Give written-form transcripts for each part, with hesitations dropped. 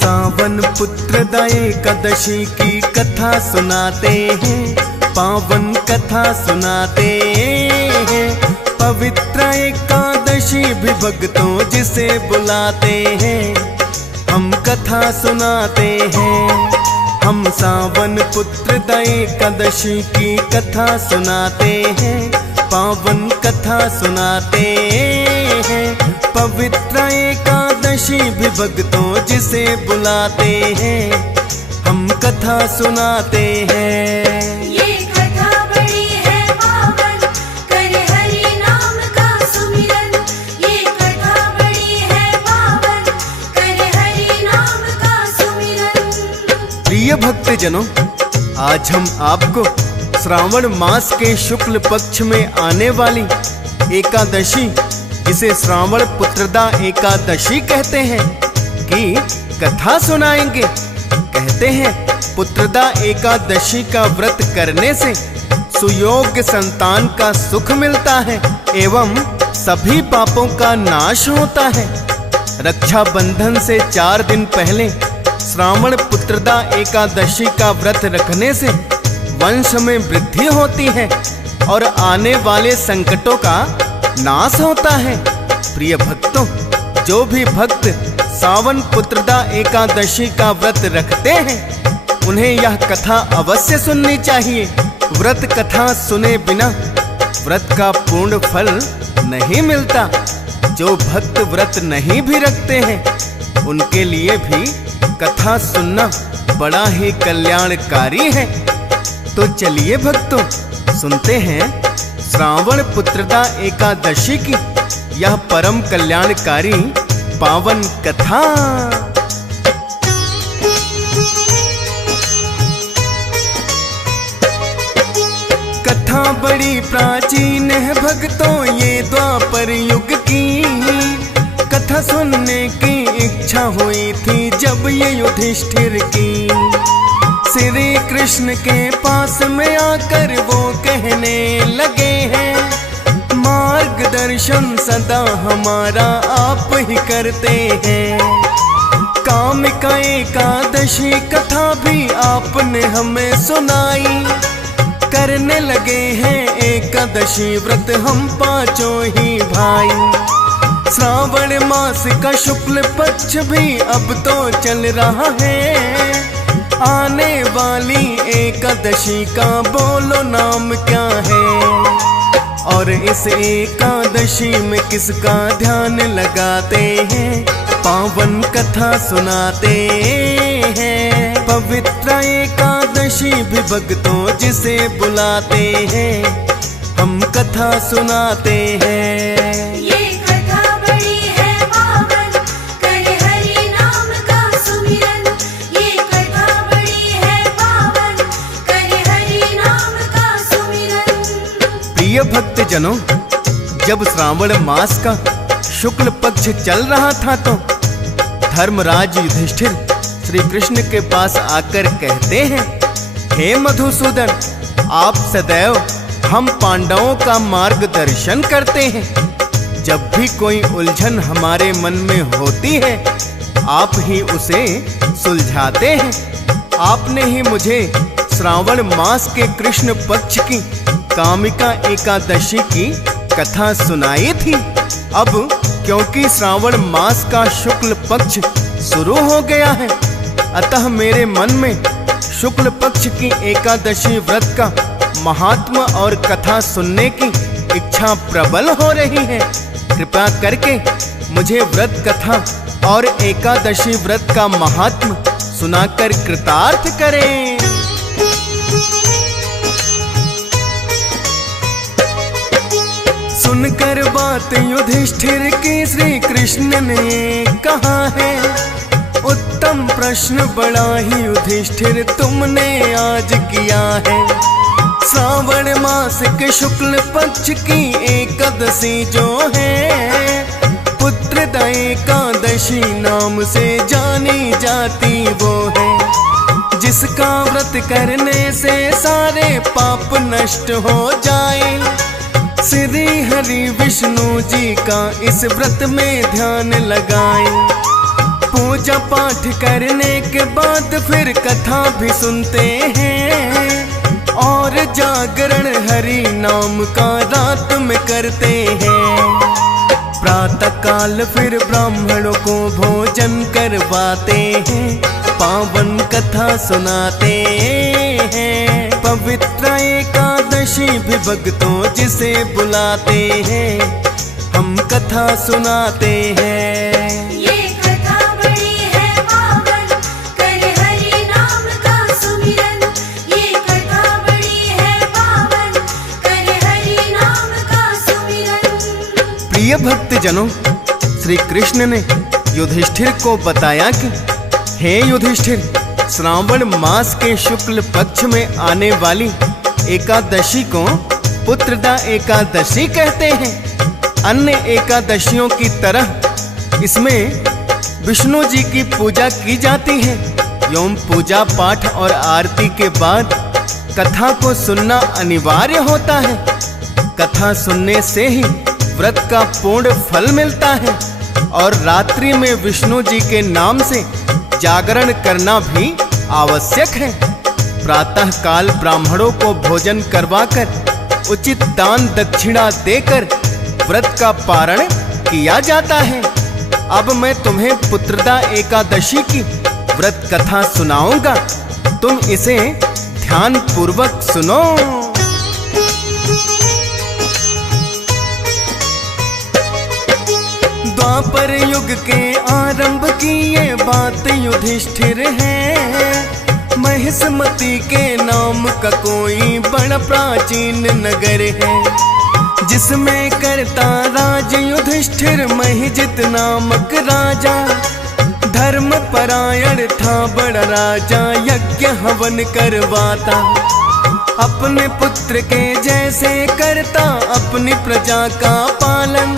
सावन पुत्रदा एकादशी की कथा सुनाते हैं, पावन कथा सुनाते हैं। पवित्र एकादशी भी भक्तों जिसे बुलाते हैं, हम कथा सुनाते हैं। हम सावन पुत्रदा एकादशी की कथा सुनाते हैं, पावन कथा सुनाते हैं। पवित्र एकादशी भी भक्तों जिसे बुलाते हैं, हम कथा सुनाते हैं। ये कथा बड़ी है पावन, करे हरि नाम का सुमिरन। ये कथा बड़ी है पावन, करे हरि नाम का सुमिरन। प्रिय भक्तजनों, आज हम आपको श्रावण मास के शुक्ल पक्ष में आने वाली एकादशी, जिसे श्रावण पुत्रदा एकादशी कहते हैं, की कथा सुनाएंगे। कहते हैं पुत्रदा एकादशी का व्रत करने से सुयोग्य संतान का सुख मिलता है एवं सभी पापों का नाश होता है। रक्षाबंधन से 4 दिन पहले श्रावण पुत्रदा एकादशी का व्रत रखने से वंश में वृद्धि होती है और आने वाले संकटों का नाश होता है। प्रिय भक्तों, जो भी भक्त सावन पुत्रदा एकादशी का व्रत रखते हैं, उन्हें यह कथा अवश्य सुननी चाहिए। व्रत कथा सुने बिना व्रत का पूर्ण फल नहीं मिलता। जो भक्त व्रत नहीं भी रखते हैं, उनके लिए भी कथा सुनना बड़ा ही कल्याणकारी है। तो चलिए भक्तों, सुनते हैं श्रावण पुत्रदा एकादशी की यह परम कल्याणकारी पावन कथा। कथा बड़ी प्राचीन है भक्तों, ये द्वापर युग की। कथा सुनने की इच्छा हुई थी जब ये युधिष्ठिर की। श्री कृष्ण के पास में आकर वो कहने लगे हैं, मार्गदर्शन सदा हमारा आप ही करते हैं। कामिका एकादशी कथा भी आपने हमें सुनाई। करने लगे हैं एकादशी व्रत हम पांचों ही भाई। श्रावण मास का शुक्ल पक्ष भी अब तो चल रहा है। आने वाली एकादशी का बोलो नाम क्या है? और इस एकादशी में किसका ध्यान लगाते हैं? पावन कथा सुनाते हैं। पवित्र एकादशी भी भक्तों जिसे बुलाते हैं, हम कथा सुनाते हैं। ये कथा बड़ी है पावन, करे हरि नाम का सुमिरन। ये कथा बड़ी है पावन, करे हरि नाम का सुमिरन। प्रिय भक्तजनों, जब श्रावण मास का शुक्ल पक्ष चल रहा था तो धर्मराज युधिष्ठिर श्री कृष्ण के पास आकर कहते हैं, हे मधुसूदन, आप सदैव हम पांडवों का मार्गदर्शन करते हैं। जब भी कोई उलझन हमारे मन में होती है, आप ही उसे सुलझाते हैं। आपने ही मुझे श्रावण मास के कृष्ण पक्ष की कामिका एकादशी की कथा सुनाई थी। अब क्योंकि श्रावण मास का शुक्ल पक्ष शुरू हो गया है, अतः मेरे मन में शुक्ल पक्ष की एकादशी व्रत का महात्मा और कथा सुनने की इच्छा प्रबल हो रही है। कृपा करके मुझे व्रत कथा और एकादशी व्रत का महात्मा सुनाकर कृतार्थ करें। सुनकर बात युधिष्ठिर की श्री कृष्ण ने कहा है, उत्तम प्रश्न बड़ा ही युधिष्ठिर तुमने आज किया है। श्रावण मास के शुक्ल पक्ष की एकादशी जो है, पुत्रदा एकादशी नाम से जानी जाती वो है। जिसका व्रत करने से सारे पाप नष्ट हो जाए। श्री हरि विष्णु जी का इस व्रत में ध्यान लगाएं। पूजा पाठ करने के बाद फिर कथा भी सुनते हैं और जागरण हरि नाम का रात में करते हैं। प्रातः काल फिर ब्राह्मणों को भोजन करवाते हैं, पावन कथा सुनाते हैं। पवित्र एकादशी भी भक्तों जिसे बुलाते हैं, हम कथा सुनाते हैं। ये कथा बड़ी है पावन, करे हरि नाम का सुमिरन। ये कथा बड़ी है पावन, करे हरि नाम का सुमिरन। प्रिय भक्तजनों, श्री कृष्ण ने युधिष्ठिर को बताया कि हे युधिष्ठिर, श्रावण मास के शुक्ल पक्ष में आने वाली एकादशी को पुत्रदा एकादशी कहते हैं। अन्य एकादशियों की तरह इसमें विष्णु जी की पूजा की जाती है एवं पूजा पाठ और आरती के बाद कथा को सुनना अनिवार्य होता है। कथा सुनने से ही व्रत का पूर्ण फल मिलता है और रात्रि में विष्णु जी के नाम से जागरण करना भी आवश्यक है। प्रातः काल ब्राह्मणों को भोजन करवाकर उचित दान दक्षिणा देकर व्रत का पारण किया जाता है। अब मैं तुम्हें पुत्रदा एकादशी की व्रत कथा सुनाऊंगा, तुम इसे ध्यान पूर्वक सुनो। द्वापर युग के आरंभ की ये बात युधिष्ठिर है। महिष्मति के नाम का कोई बड़ा प्राचीन नगर है, जिसमें करता राज युधिष्ठिर महिजित नामक राजा। धर्म परायण था बड़ा राजा, यज्ञ हवन करवाता। अपने पुत्र के जैसे करता अपनी प्रजा का पालन।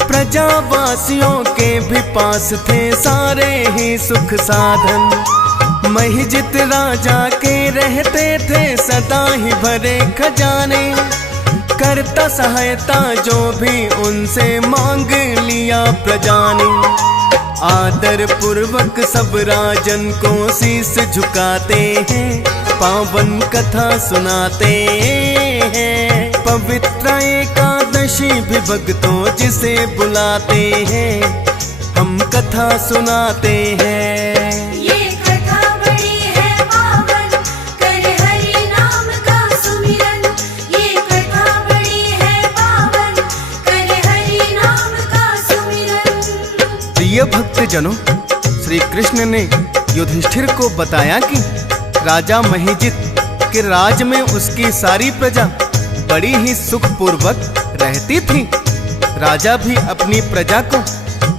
प्रजावासियों के भी पास थे सारे ही सुख साधन। महिजित राजा के रहते थे सदा ही भरे खजाने। करता सहायता जो भी उनसे मांग लिया प्रजा ने। आदर पूर्वक सब राजन को शीश झुकाते हैं, पावन कथा सुनाते हैं। पवित्र एकादशी भी भक्तों जिसे बुलाते हैं, हम कथा सुनाते हैं। ये कथा बड़ी है पावन, करे हरि नाम का सुमिरन। ये कथा बड़ी है पावन, करे हरि नाम का सुमिरन। प्रिय भक्तजनों, श्री कृष्ण ने युधिष्ठिर को बताया कि राजा महिजित के राज में उसकी सारी प्रजा बड़ी ही सुखपूर्वक रहती थी। राजा भी अपनी प्रजा को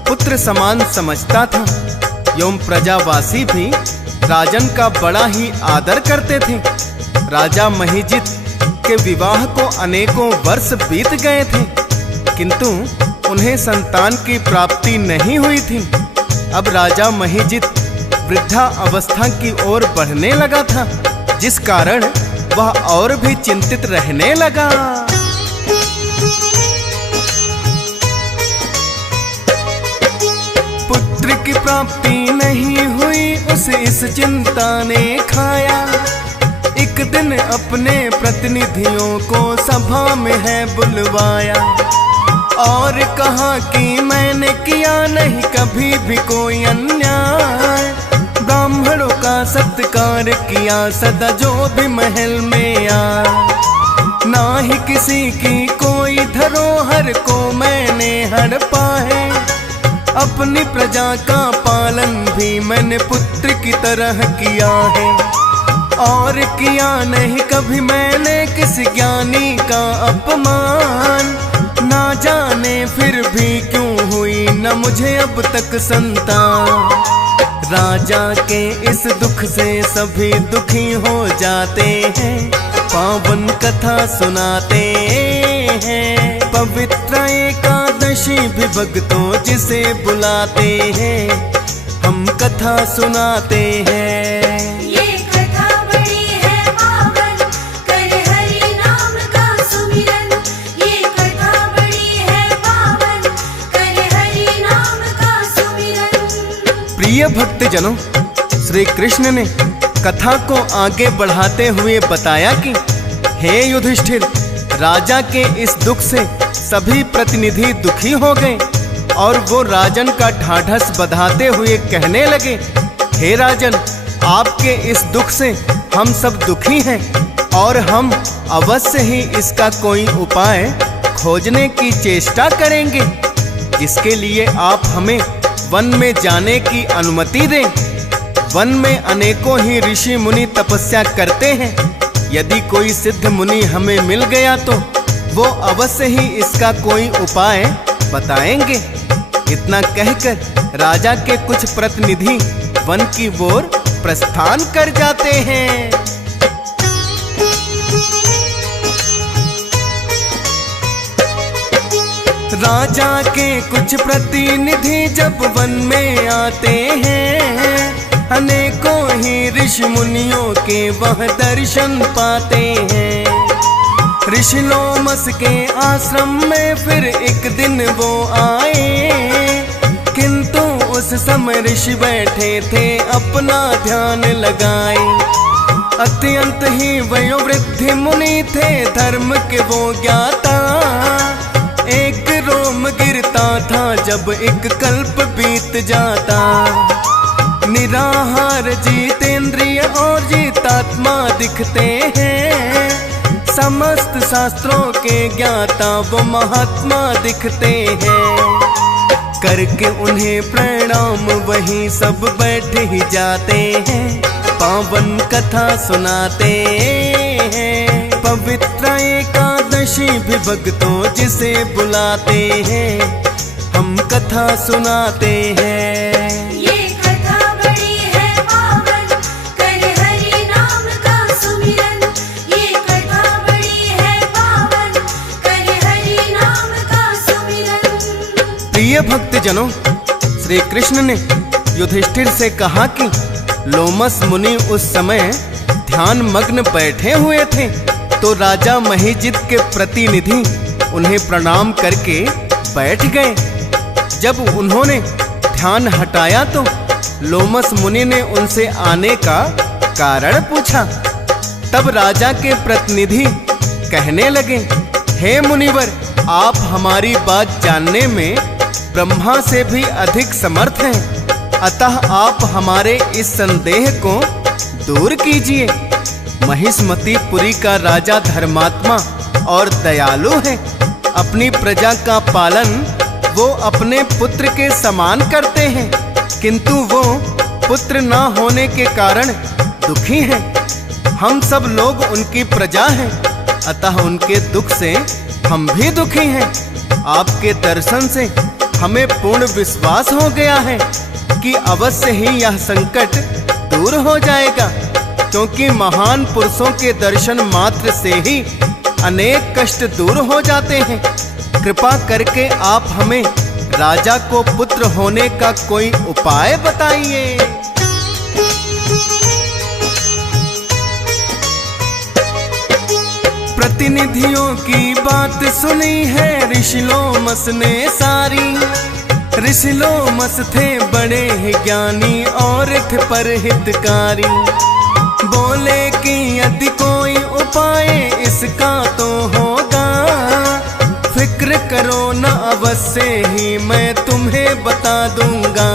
पुत्र समान समझता था एवं प्रजावासी भी राजन का बड़ा ही आदर करते थे। राजा महिजित के विवाह को अनेकों वर्ष बीत गए थे, किंतु उन्हें संतान की प्राप्ति नहीं हुई थी। अब राजा महिजित वृद्धा अवस्था की ओर बढ़ने लगा था, जिस कारण वह और भी चिंतित रहने लगा। पुत्र की प्राप्ति नहीं हुई उसे इस चिंता ने खाया। एक दिन अपने प्रतिनिधियों को सभा में है बुलवाया और कहा कि मैंने किया नहीं कभी भी कोई अन्याय। ब्राह्मणों का सत्कार किया सदा जो भी महल में आए। ना ही किसी की कोई धरोहर को मैंने हड़पा है। अपनी प्रजा का पालन भी मैंने पुत्र की तरह किया है। और किया नहीं कभी मैंने किसी ज्ञानी का अपमान। ना जाने फिर भी क्यों हुई न मुझे अब तक संतान। राजा के इस दुख से सभी दुखी हो जाते हैं, पावन कथा सुनाते हैं। पवित्र एकादशी भी भक्तों जिसे बुलाते हैं, हम कथा सुनाते हैं। ये कथा बड़ी है पावन, करे हरि नाम का सुमिरन। ये कथा बड़ी है पावन, करे हरि नाम का सुमिरन। प्रिय भक्तजनों, श्री कृष्ण ने कथा को आगे बढ़ाते हुए बताया कि हे युधिष्ठिर, राजा के इस दुख से सभी प्रतिनिधि दुखी हो गए और वो राजन का ढाढ़स बंधाते हुए कहने लगे, हे राजन, आपके इस दुख से हम सब दुखी हैं और हम अवश्य ही इसका कोई उपाय खोजने की चेष्टा करेंगे, जिसके लिए आप हमें वन में जाने की अनुमति दें। वन में अनेकों ही ऋषि मुनि तपस्या करते हैं। यदि कोई सिद्ध मुनि हमें मिल गया तो वो अवश्य ही इसका कोई उपाय बताएंगे। इतना कहकर राजा के कुछ प्रतिनिधि वन की ओर प्रस्थान कर जाते हैं। राजा के कुछ प्रतिनिधि जब वन में आते हैं, अनेकों ही ऋषि मुनियों के वह दर्शन पाते हैं। ऋषि लोमस के आश्रम में फिर एक दिन वो आए, किंतु उस समय ऋषि बैठे थे अपना ध्यान लगाए। अत्यंत ही वयोवृद्ध मुनि थे, धर्म के वो ज्ञाता। एक रोम गिरता था जब एक कल्प बीत जाता। निराहार जितेंद्रिय और जितात्मा दिखते हैं, समस्त शास्त्रों के ज्ञाता वो महात्मा दिखते हैं। करके उन्हें प्रणाम वहीं सब बैठ ही जाते हैं, पावन कथा सुनाते हैं। पवित्र एकादशी भी भक्तों जिसे बुलाते हैं, हम कथा सुनाते हैं। ये कथा बड़ी है पावन, करे हरि नाम का सुमिरन। ये कथा बड़ी है पावन, करे हरि नाम का सुमिरन। प्रिय भक्तजनों, श्री कृष्ण ने युधिष्ठिर से कहा कि लोमस मुनि उस समय ध्यान मग्न बैठे हुए थे, तो राजा महिजित के प्रतिनिधि उन्हें प्रणाम करके बैठ गए। जब उन्होंने ध्यान हटाया तो लोमस मुनि ने उनसे आने का कारण पूछा। तब राजा के प्रतिनिधि कहने लगे, हे मुनिवर, आप हमारी बात जानने में ब्रह्मा से भी अधिक समर्थ हैं, अतः आप हमारे इस संदेह को दूर कीजिए। महिष्मतीपुरी का राजा धर्मात्मा और दयालु है। अपनी प्रजा का पालन वो अपने पुत्र के समान करते हैं, किंतु वो पुत्र न होने के कारण दुखी हैं। हम सब लोग उनकी प्रजा हैं, अतः उनके दुख से हम भी दुखी हैं। आपके दर्शन से हमें पूर्ण विश्वास हो गया है कि अवश्य ही यह संकट दूर हो जाएगा, क्योंकि महान पुरुषों के दर्शन मात्र से ही अनेक कष्ट दूर हो जाते हैं। कृपा करके आप हमें राजा को पुत्र होने का कोई उपाय बताइए। प्रतिनिधियों की बात सुनी है ऋषि लोमस ने सारी। ऋषि लोमस थे बड़े ही ज्ञानी और थे परहितकारी। बोले कि यदि कोई उपाय इसका तो होगा, फिक्र करो न, अवश्य ही मैं तुम्हें बता दूंगा।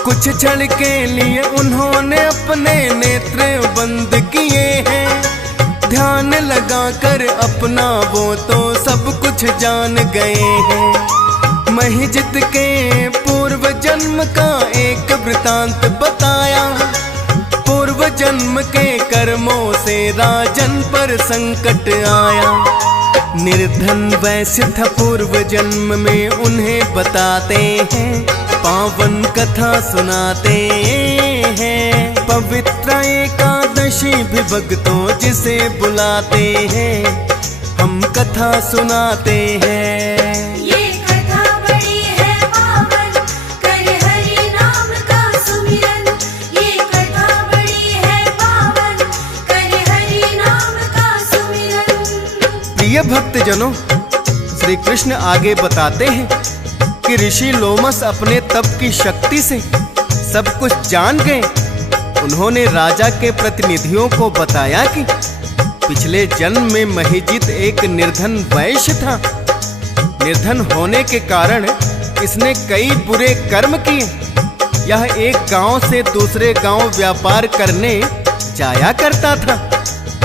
कुछ क्षण के लिए उन्होंने अपने नेत्र बंद किए हैं, ध्यान लगाकर अपना वो तो सब कुछ जान गए हैं। महिजित के पूर्व जन्म का एक वृतांत बताया। पूर्व जन्म के कर्मों से राजन पर संकट आया। निर्धन वैश्य था पूर्व जन्म में, उन्हें बताते हैं, पावन कथा सुनाते हैं। पवित्र एकादशी भी भक्तों जिसे बुलाते हैं, हम कथा सुनाते हैं। ये कथा बड़ी है पावन, करे हरि नाम का सुमिरन। ये कथा बड़ी है पावन, करे हरि नाम का सुमिरन। प्रिय भक्तजनों, श्री कृष्ण आगे बताते हैं कि ऋषि लोमस अपने तप की शक्ति से सब कुछ जान गए। उन्होंने राजा के प्रतिनिधियों को बताया कि पिछले जन्म में महिजित एक निर्धन वैश्य था। निर्धन होने के कारण इसने कई बुरे कर्म किए। यह एक गांव से दूसरे गांव व्यापार करने जाया करता था।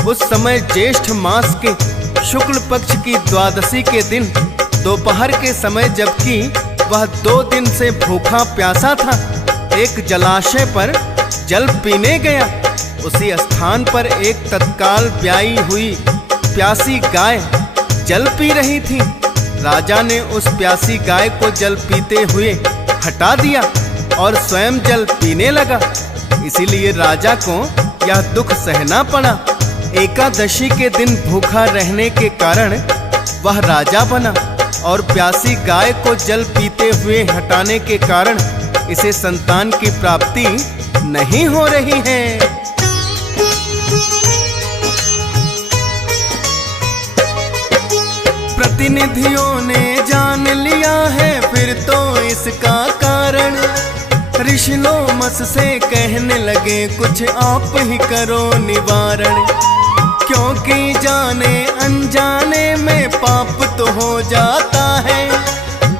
उस समय ज्येष्ठ मास के शुक्ल पक्ष की द्वादशी के दिन दोपहर के समय, जबकि वह 2 दिन से भूखा प्यासा था, एक जलाशय पर जल पीने गया। उसी स्थान पर एक तत्काल ब्याई हुई प्यासी गाय जल पी रही थी। राजा ने उस प्यासी गाय को जल पीते हुए हटा दिया और स्वयं जल पीने लगा। इसीलिए राजा को यह दुख सहना पड़ा। एकादशी के दिन भूखा रहने के कारण वह राजा बना और प्यासी गाय को जल पीते हुए हटाने के कारण इसे संतान की प्राप्ति नहीं हो रही है। प्रतिनिधियों ने जान लिया है फिर तो इसका कारण। ऋषि लोमस से कहने लगे कुछ आप ही करो निवारण, क्योंकि जाने अनजाने में पाप तो हो जाता है।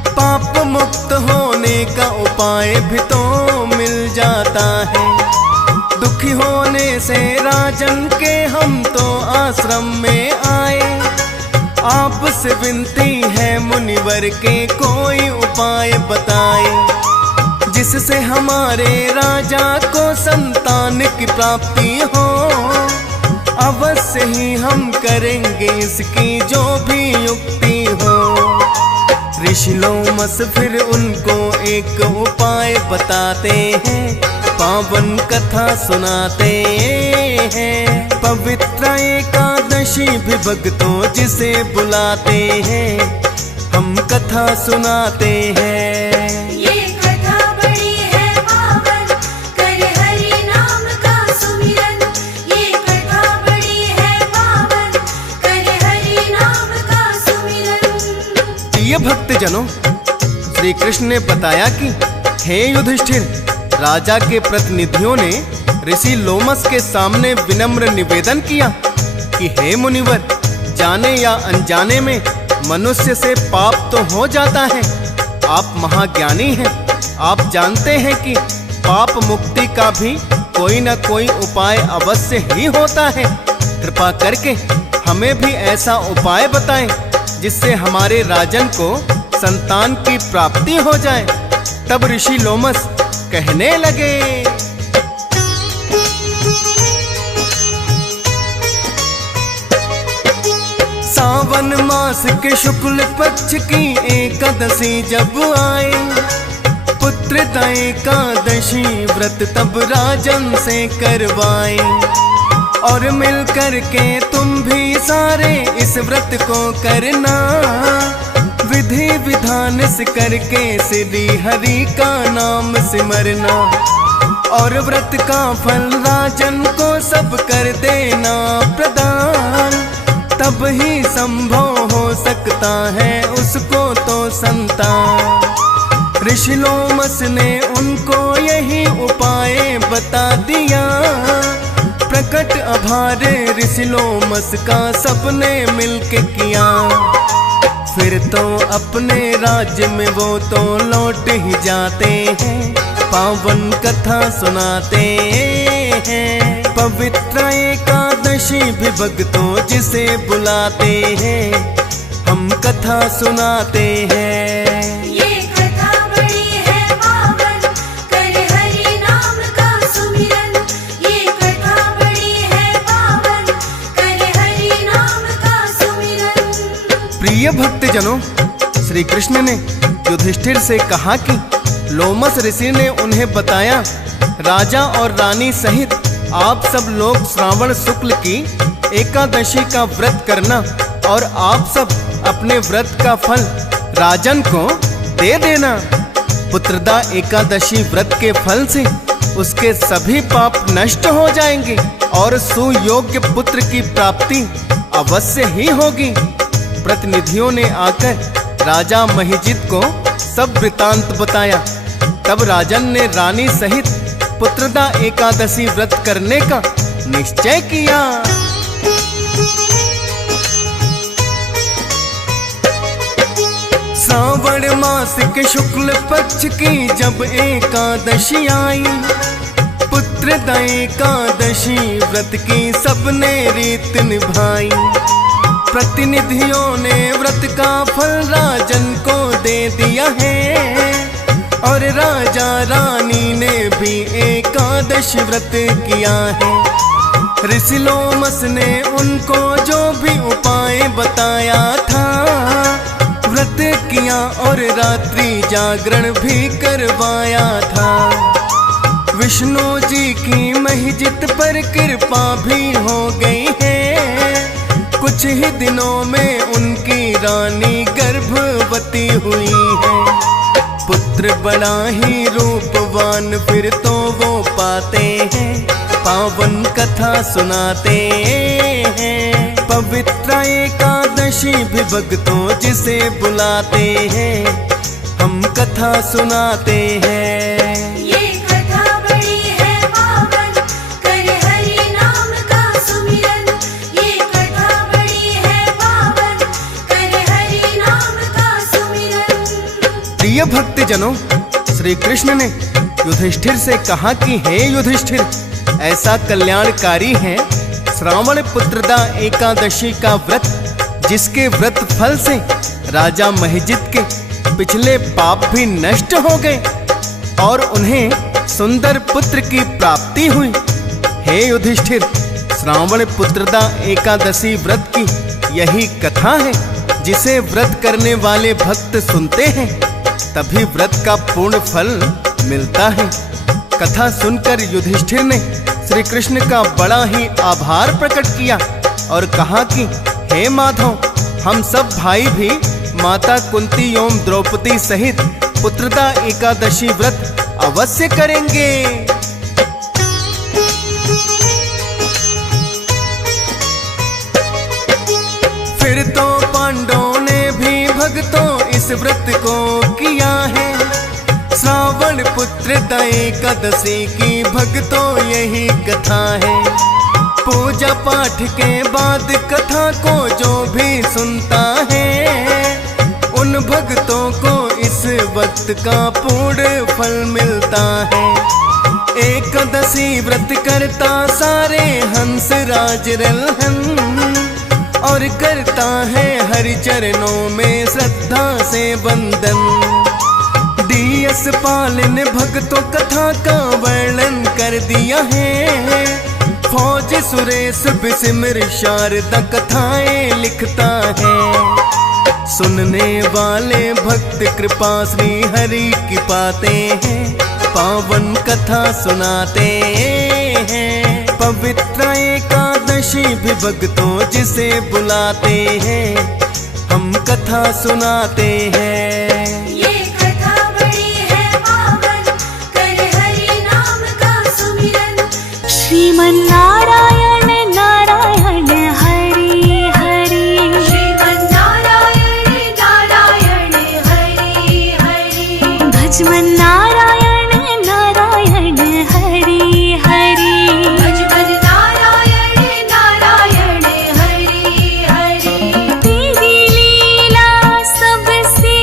पाप मुक्त होने का उपाय भी तो मिल जाता है। दुखी होने से राजन के हम तो आश्रम में आए। आपसे विनती है मुनिवर के कोई उपाय बताए, जिससे हमारे राजा को संतान की प्राप्ति हो। अवश्य ही हम करेंगे इसकी जो भी युक्ति हो। ऋषि लोमस फिर उनको एक उपाय बताते हैं, पावन कथा सुनाते हैं। पवित्र एकादशी भी भक्तों जिसे बुलाते हैं, हम कथा सुनाते हैं। ये कथा बड़ी है पावन, करे हरि नाम का सुमिरन। ये कथा बड़ी है पावन, करे हरि नाम का सुमिरन। प्रिय भक्तजनों, श्री कृष्ण ने बताया कि हे युधिष्ठिर, राजा के प्रतिनिधियों ने ऋषि लोमस के सामने विनम्र निवेदन किया कि हे मुनिवर, जाने या अनजाने में मनुष्य से पाप तो हो जाता है। आप महाज्ञानी हैं, आप जानते हैं कि पाप मुक्ति का भी कोई न कोई उपाय अवश्य ही होता है। कृपा करके हमें भी ऐसा उपाय बताएं जिससे हमारे राजन को संतान की प्राप्ति हो जाए। तब ऋषि लोमस कहने लगे, सावन मास के शुक्ल पक्ष की एकादशी जब आए, पुत्रदा एकादशी व्रत तब राजन से करवाए। और मिल कर के तुम भी सारे इस व्रत को करना, विधि विधान से करके श्री हरि का नाम सिमरना। और व्रत का फल राजन को सब कर देना प्रदान, तब ही संभव हो सकता है उसको तो संतान। ऋषि लोमस ने उनको यही उपाय बता दिया। प्रकट आभार ऋषि लोमस का सबने मिलके किया। फिर तो अपने राज्य में वो तो लौट ही जाते हैं, पावन कथा सुनाते हैं। पवित्र एकादशी भी भक्तों जिसे बुलाते हैं, हम कथा सुनाते हैं। ये कथा बड़ी है पावन, करे हरि नाम का सुमिरन। ये कथा बड़ी है पावन, करे हरि नाम का सुमिरन। प्रिय भक्तजनों, श्री कृष्ण ने युधिष्ठिर से कहा कि लोमस ऋषि ने उन्हें बताया, राजा और रानी सहित आप सब लोग श्रावण शुक्ल की एकादशी का व्रत करना और आप सब अपने व्रत का फल राजन को दे देना। पुत्रदा एकादशी व्रत के फल से उसके सभी पाप नष्ट हो जाएंगे और सुयोग्य पुत्र की प्राप्ति अवश्य ही होगी। प्रतिनिधियों ने आकर राजा महिजित को सब वृतांत बताया। तब राजन ने रानी सहित पुत्रदा एकादशी व्रत करने का निश्चय किया। श्रावण मास के शुक्ल पक्ष की जब एकादशी आई, पुत्रदा एकादशी व्रत की सबने रीत निभाई। प्रतिनिधियों ने व्रत का फल राजन को दे दिया है, और राजा रानी ने भी एकादशी व्रत किया है। ऋषि लोमस ने उनको जो भी उपाय बताया था, व्रत किया और रात्रि जागरण भी करवाया था। विष्णु जी की महिजित पर कृपा भी हो गई है, कुछ ही दिनों में उनकी रानी गर्भवती हुई है। पुत्र बड़ा ही रूपवान फिर तो वो पाते हैं, पावन कथा सुनाते हैं। पवित्र एकादशी भी भक्तों जिसे बुलाते हैं, हम कथा सुनाते हैं। ये कथा बड़ी है पावन, करे हरि नाम का सुमिरन। ये कथा बड़ी है पावन, करे हरि नाम का सुमिरन। प्रिय भक्त जनों, श्री कृष्ण ने युधिष्ठिर से कहा कि हे युधिष्ठिर, ऐसा कल्याणकारी है श्रावण पुत्रदा एकादशी का व्रत, जिसके व्रत फल से राजा महिजित के पिछले पाप भी नष्ट हो गए और उन्हें सुंदर पुत्र की प्राप्ति हुई। हे युधिष्ठिर, श्रावण पुत्रदा एकादशी व्रत की यही कथा है, जिसे व्रत करने वाले भक्त सुनते हैं तभी व्रत का पूर्ण फल मिलता है। कथा सुनकर युधिष्ठिर ने श्री कृष्ण का बड़ा ही आभार प्रकट किया और कहा कि हे माधव, हम सब भाई भी माता कुंती एवं द्रौपदी सहित पुत्रदा एकादशी व्रत अवश्य करेंगे। फिर तो पांडवों ने भी भक्तों इस व्रत को किया है। श्रावण पुत्रदा एकादशी की भक्तों यही कथा है। पूजा पाठ के बाद कथा को जो भी सुनता है, उन भक्तों को इस वक्त का पूर्ण फल मिलता है। एकादशी व्रत करता सारे हंस राज रलहन, और करता है हरि चरणों में श्रद्धा से वंदन। डीएस पाल ने भक्तों कथा का वर्णन कर दिया है। फौज सुरेश बिस्मिर शारदा कथाएं लिखता है। सुनने वाले भक्त कृपा श्री हरि की पाते हैं, पावन कथा सुनाते हैं। पवित्र एकादशी भी भक्तों जिसे बुलाते हैं, हम कथा सुनाते हैं। ये कथा बड़ी है पावन, करे हरि नाम का सुमिरन। श्रीमन्नारायण नारायण हरि हरि, श्रीमन्नारायण नारायण हरि हरि, भजमन नारायण नारायण हरि हरि, भजमन नारायण नारायण हरि हरि। तेरी लीला सबसे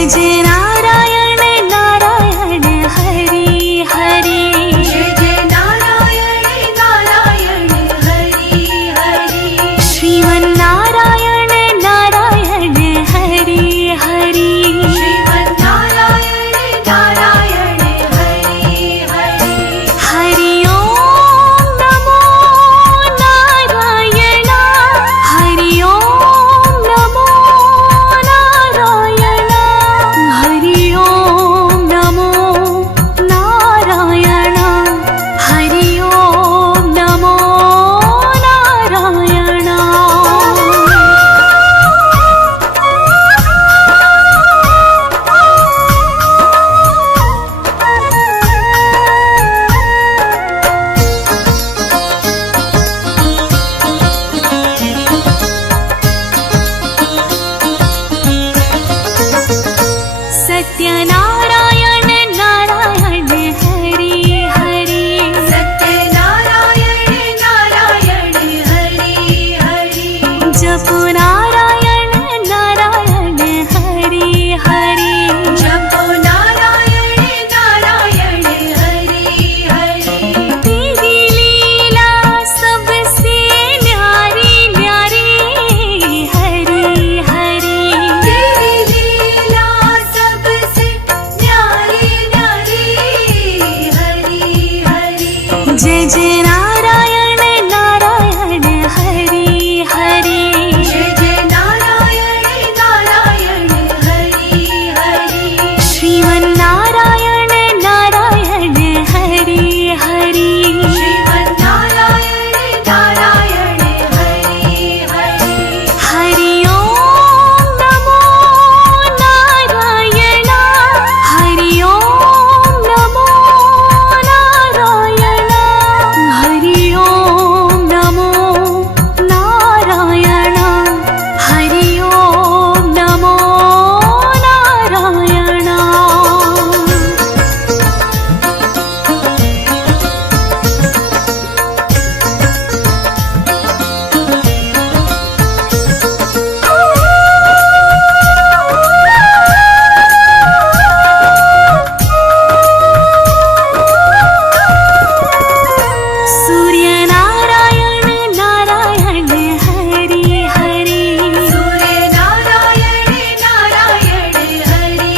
जय जय नारायण नारायण हरि हरि जय जय नारायण नारायण हरि हरि श्रीमन्नारायण नारायण हरि हरि श्रीमन्नारायण नारायण हरि हरि हरि ओम नमो नारायण हरि ओम नमो नारायण हरि ओम नमो नारायण हरि ओम नमो नारायण सत्यनारायण नारायण हरि हरि सत्यनारायण नारायण हरि हरि जप नारायण नारायण हरि हरि जपो नारायण नारायण हरि हरि तेरी लीला सबसे न्यारी न्यारी हरि हरि तेरी लीला सबसे न्यारी न्यारी हरि हरि जय जय नारायण नारायण हरि हरि जय जय नारायण नारायण हरि हरि श्रीमन्नारायण नारायण हरि हरि श्रीमन्नारायण नारायण हरि हरि हरि ओम नमो नारायण हरि ओम नमो नारायण हरि ओम नमो नारायण हरि ओम नमो नारायण सूर्य नारायण नारायण हरि हरि सूर्य नारायण नारायण हरि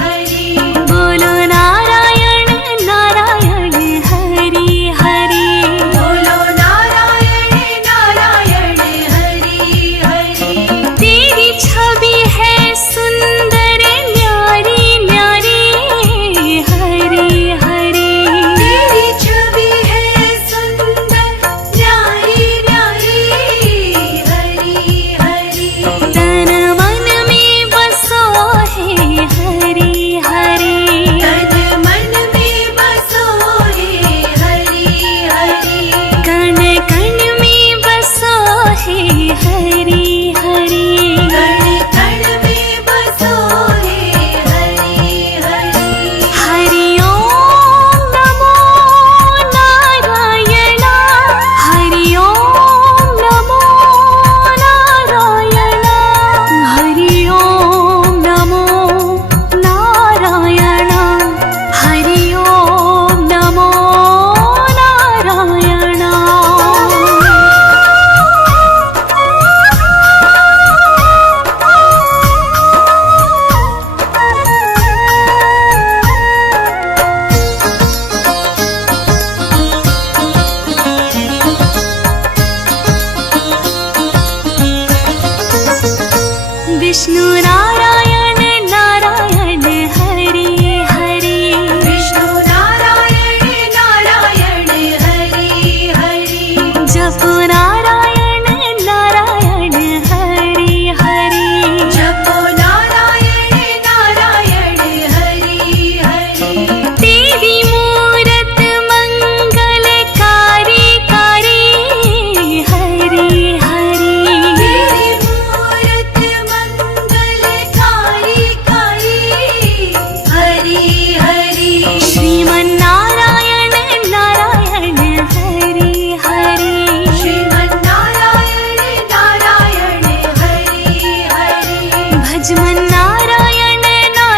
हरि बोलो नारायण नारायण हरि हरि बोलो नारायण नारायण हरि हरि तेरी छवि है सुंदर न्यारी न्यारी हरि हरि तेरी छवि है सुंदर न्यारी न्यारी हरि हरि तन मन में बसो है हरि हरि तन मन में बसो है हरि हरि कण कण में बसो है हरि हरि कण कण में बसो है हरि हरि हरि ओम नमो नारायण हरि ओम नमो नारायण हरि ओम नमो नारायण हरि ओम नमो नारायण विष्णु नारायण नारायण हरि हरि विष्णु नारायण नारायण हरि हरि जप नारायण नारायण हरि हरि जपो नारायण नारायण हरि हरि तेरी मूरत मंगलकारी कारी हरि हरि तेरी मूरत मंगलकारी कारी हरि हरि श्रीमन्नारायण नारायण हरि हरि श्रीमन्नारायण नारायण हरि हरि भजमन्नारायण नारायण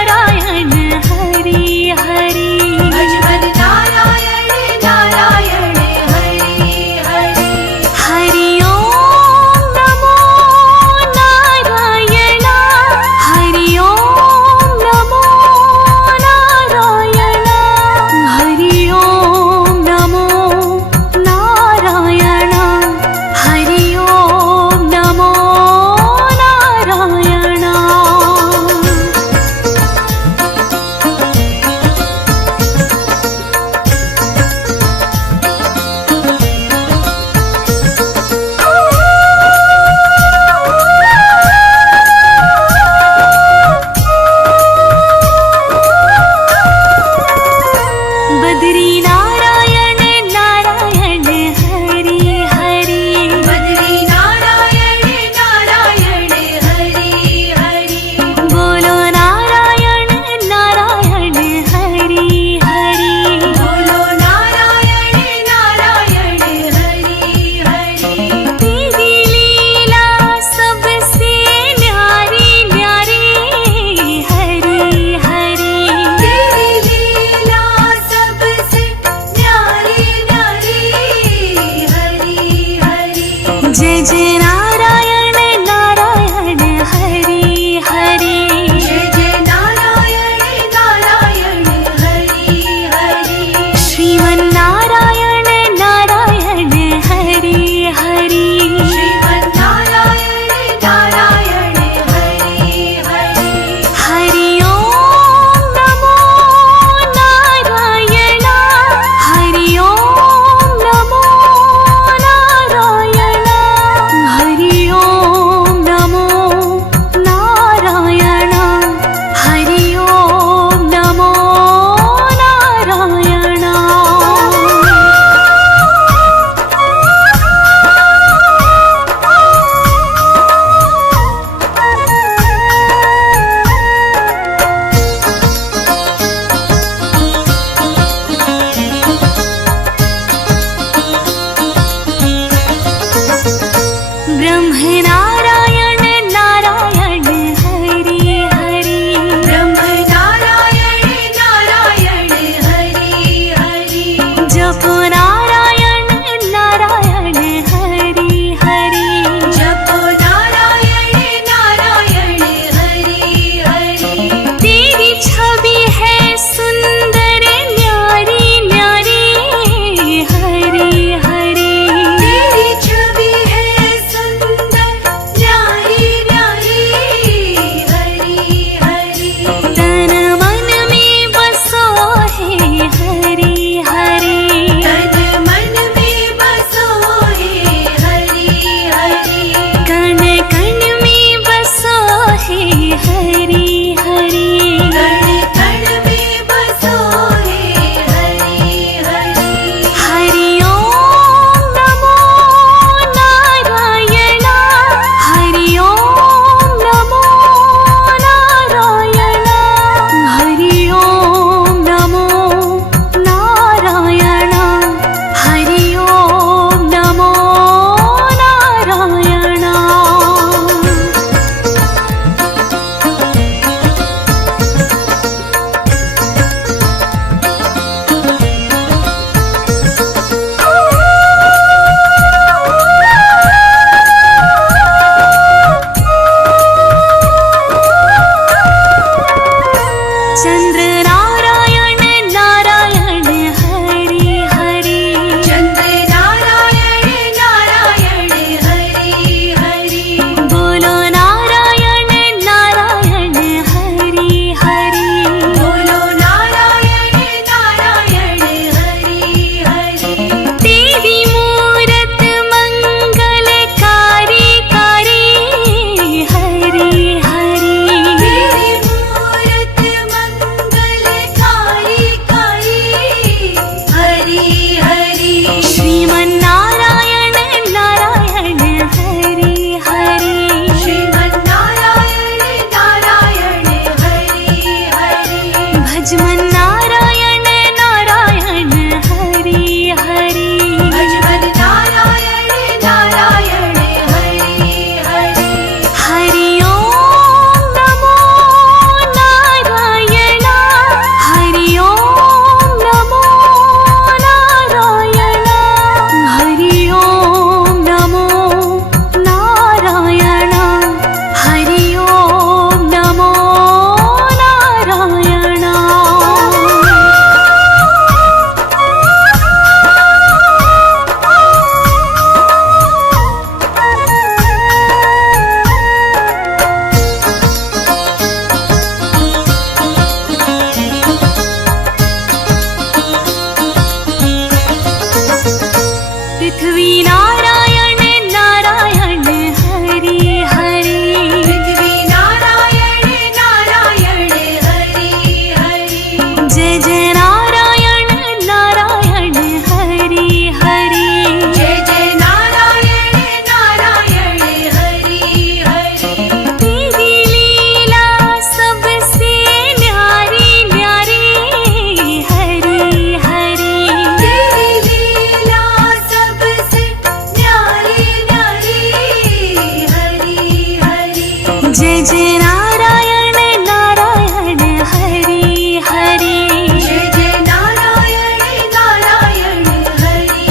जय जय नारायण नारायण हरि हरि जय जय नारायण नारायण हरि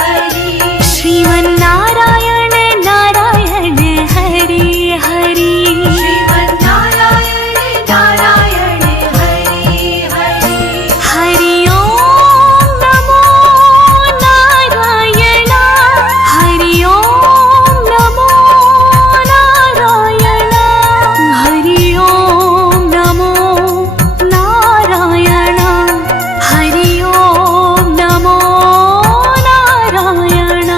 हरि श्रीमन्नारायण नारायण हरि हरि श्रीमन्नारायण नारायण हरि हरि हरि ओम नमो नारायण हरि ओम नमो नारायण हरि ओम नमो नारायण हरि ओम नमो नारायण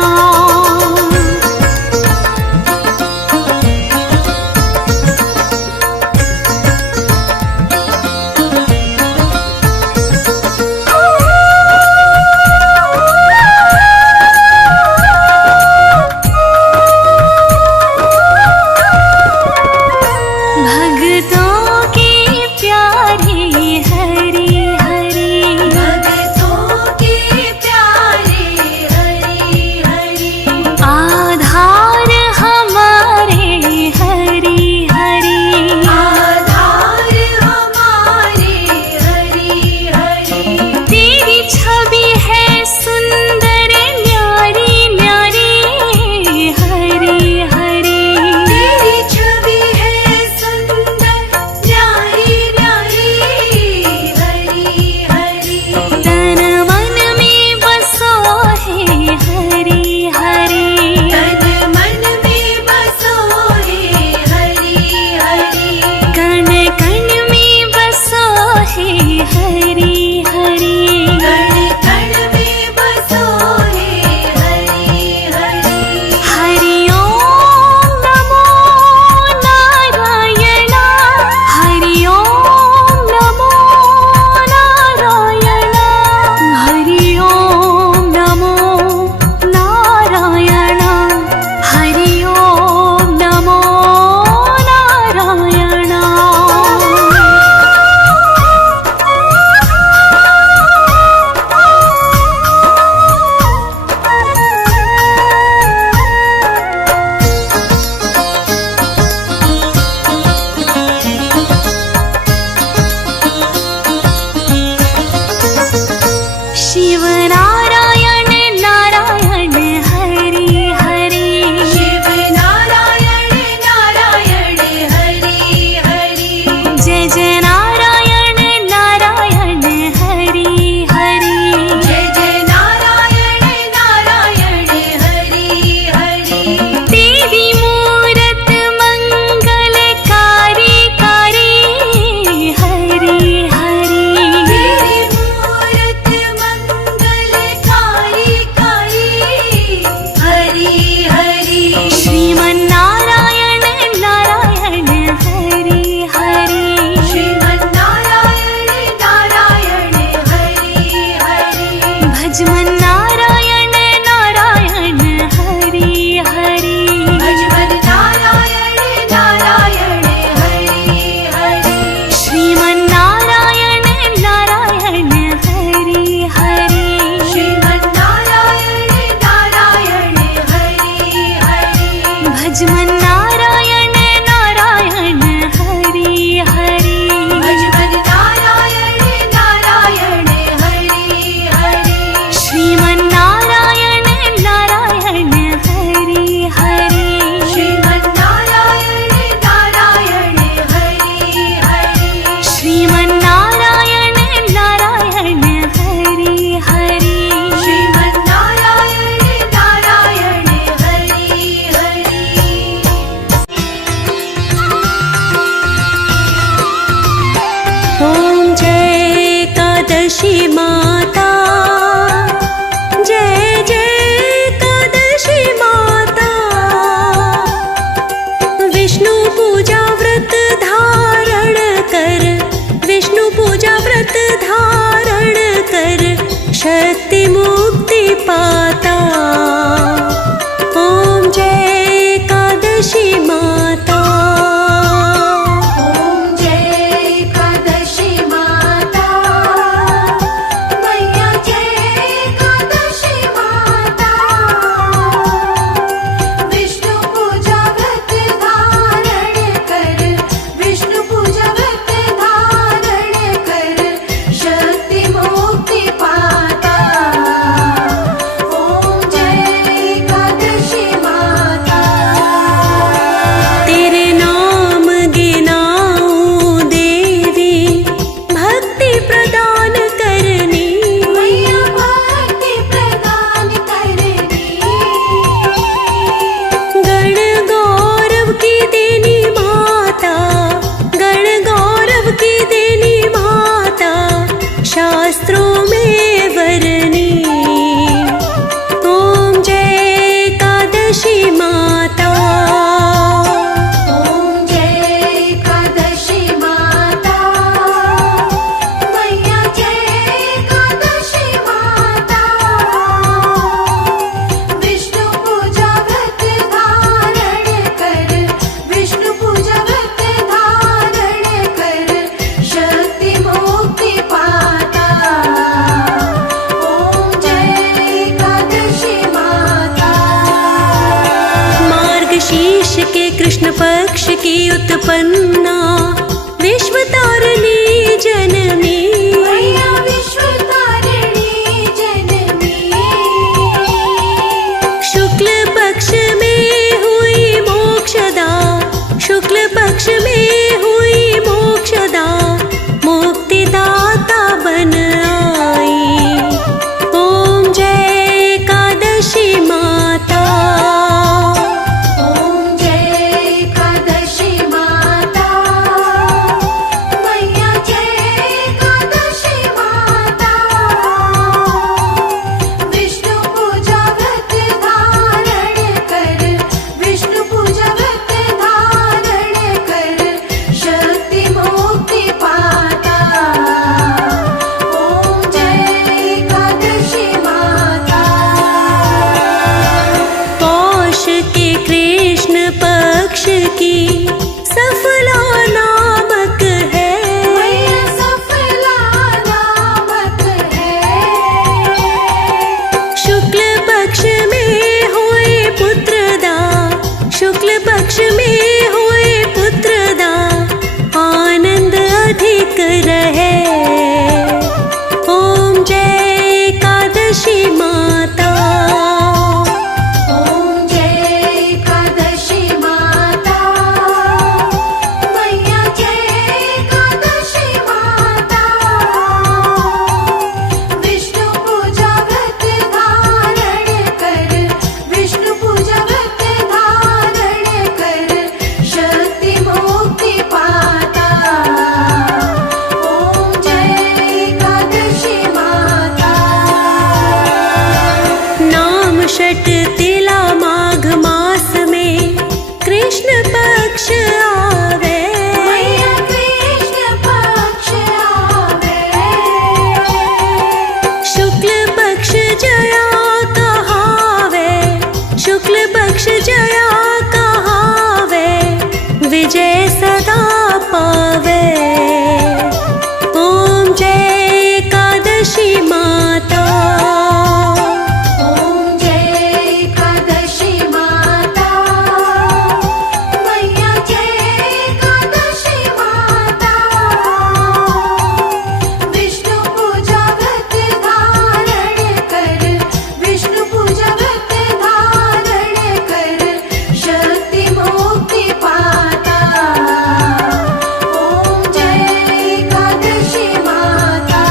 भक्तों के प्यारे हरि हरि भक्तों के प्यारे हरि हरि आधार हमारे हरि हरि आधार हमारे हरि हरि तेरी छवि है सुंदर न्यारी न्यारी हरि हरि तेरी छवि है सुंदर न्यारी न्यारी हरि हरि तन मन में बसो है हरि हरि तन मन में बसो है हरि हरि कण कण में बसो है हरि हरि कण कण में बसो है हरि हरि हरि ओम नमो नारायण हरि ओम नमो नारायण हरि ओम नमो नारायण हरि ओम नमो नारायण शिव नारायण नारायण हरि हरि शिव नारायण नारायण हरि हरि जय जय नारायण नारायण हरि हरि जय जय नारायण नारायण हरि हरि तेरी मूरत मंगलकारी कारी हरि हरि तेरी मूरत मंगलकारी कारी हरि हरि श्रीमन्नारायण नारायण हरि हरि श्रीमन्नारायण नारायण हरि हरि भजमन्नारायण नारायण हरि हरि भजमन नारायण नारायण हरि हरि श्रीमन्नारायण नारायण हरि हरि श्रीमन्नारायण नारायण हरि हरि भजमन्नारायण नारायण हरि हरि भजमन नारायण नारायण हरि हरि श्रीमन्नारायण नारायण हरि हरि श्रीमन्नारायण नारायण हरि हरि श्रीमन्नारायण नारायण हरि हरि श्रीमन्नारायण नारायण हरि हरि ॐ जय एकादशी माता जय जय एकादशी माता विष्णु पूजा व्रत धारण कर विष्णु पूजा व्रत धारण कर शक्ति मुक्ति पाता ॐ जय एकादशी माता ॐ जय एकादशी माता मैया जय एकादशी माता विष्णु पूजा व्रत धारण कर की उत्पन्ना विश्व तारिणी जननी। मैया विश्व तारिणी जननी। शुक्ल पक्ष में हुई मोक्षदा, शुक्ल पक्ष में हुई मोक्षदा, मुक्तिदाता बन आई। ओम जय एकादशी माता। ओम जय एकादशी माता। मैया जय एकादशी माता। विष्णु पूजा व्रत धारण कर, विष्णु पूजा व्रत धारण कर, शक्ति मुक्ति पाता। ओम जय एकादशी माता। पौष के कृष्ण पक्ष की सफला नामक है। मैया सफला नामक है। शुक्ल पक्ष में हुए पुत्रदा, शुक्ल पक्ष में हुए पुत्रदा, आनंद अधिक रहे। ओम जय एकादशी माता। ओम जय एकादशी माता। मैया जय एकादशी माता। विष्णु पूजा व्रत धारण कर, विष्णु पूजा व्रत धारण कर, शक्ति मुक्ति पाता। ओम जय एकादशी माता। नाम षट तिला माघ मास में कृष्ण पक्ष आवे। मैया कृष्ण पक्ष आवे। शुक्ल पक्ष जया कहावे, शुक्ल पक्ष जया कहावे, विजय सदा पावे। ओम जय एकादशी माता। ओम जय एकादशी माता। मैया जय एकादशी माता। विष्णु पूजा व्रत धारण कर, विष्णु पूजा व्रत धारण कर, शक्ति मुक्ति पाता। ओम जय एकादशी माता।